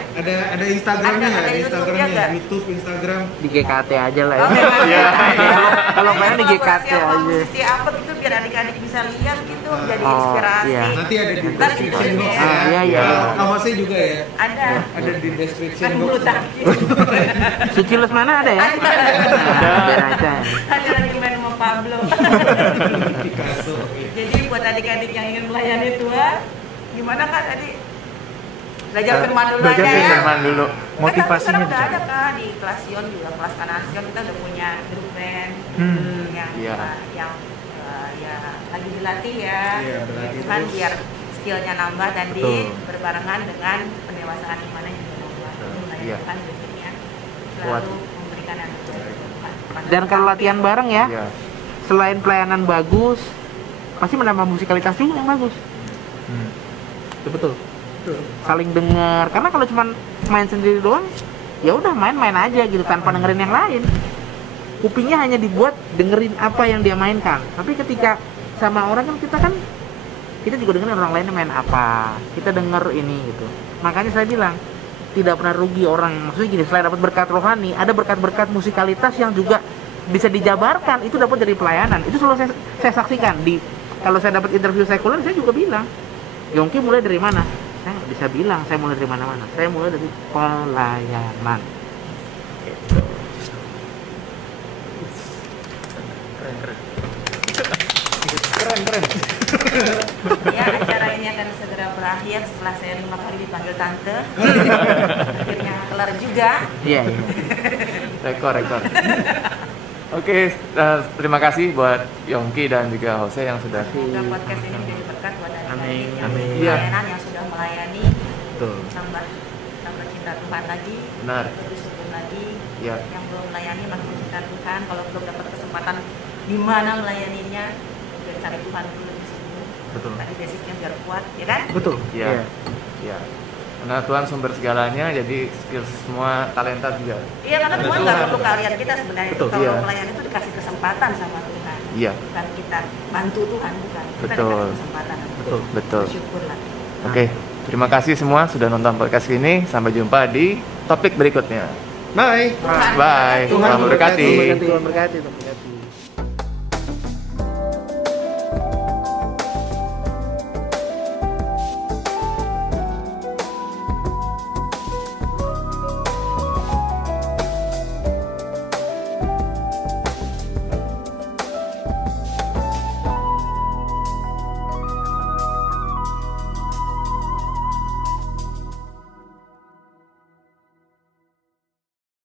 ada Instagramnya Ada di YouTube-nya Instagramnya, nggak? YouTube, Instagram. Di GKT aja lah ya. Oke, Iya. Kalau pengen di GKT kolaborasi sama aja. musisi apa gitu biar adik-adik bisa lihat gitu, jadi Oh, inspirasi. iya. Nanti ada di Ntar di description box description. ya. Iya, iya. Awasnya juga ya. Ada. Ada di description Kan box. bulu tangkis. Suci Lesmana ada ya? Ada. Nah, biar aja. Ada lagi main sama Pablo. Picasso. Jadi buat adik-adik yang ingin melayani Tuhan, gimana kan tadi? Belajar firman dulu Belajar aja ya. Firman dulu. Motivasinya Kan sekarang udah dicari. ada kan di kelas Sion juga, kelas kanan Sion kita udah punya grup band yang Iya. ya lagi dilatih ya. Iya, berlatih Itu kan terus. biar skillnya nambah dan Betul. berbarengan dengan pendewasaan iman yang juga nambah. Iya. Kan biasanya Kuat. selalu memberikan yang terbaik. Dan kalau latihan bareng ya, Iya. selain pelayanan bagus, pasti menambah musikalitas juga yang bagus. Itu betul. Saling dengar, karena kalau cuma main sendiri doang, ya udah main-main aja gitu tanpa dengerin yang lain. Kupingnya hanya dibuat dengerin apa yang dia mainkan. Tapi ketika sama orang kan kita juga dengerin orang lain main apa, kita denger ini gitu. Makanya saya bilang tidak pernah rugi orang. Maksudnya gini, selain dapat berkat rohani, ada berkat-berkat musikalitas yang juga bisa dijabarkan, itu dapat dari pelayanan. Itu selalu saya saksikan kalau saya dapat interview sekuler, saya juga bilang, Yongki mulai dari mana? Saya nggak bisa bilang saya mulai dari mana-mana. Saya mulai dari pelayanan. Keren. Ya, acara ini akan segera berakhir setelah saya 5 kali dipanggil tante. Akhirnya kelar juga. Iya. Rekor. Oke, terima kasih buat Yongki dan juga Jose yang sudah. Semoga podcast ini menjadi berkat buat adik-adik Amin. yang Amin. pelayanan yang sudah melayani. Betul. Tambah cinta Tuhan lagi. Benar. Lebih syukur lagi. Ya. Yang belum melayani makin cinta Tuhan. Kalau belum dapat kesempatan di mana melayaninya, udah cari Tuhan dulu di sini. Betul. Tadi basicnya biar kuat, ya kan? Betul. Iya. Ya. Karena Tuhan sumber segalanya, jadi skill semua talenta juga. Iya, karena Tuhan nggak perlu kalian kita sebenarnya. Betul, Kalau iya. pelayan itu dikasih kesempatan sama Tuhan. Iya. Bukan kita bantu Tuhan, bukan. Kita Betul. dikasih kesempatan. Betul. Bersyukurlah. Oke, terima kasih semua sudah nonton podcast ini. Sampai jumpa di topik berikutnya. Bye. Bye. Tuhan memberkati. Tuhan berkati.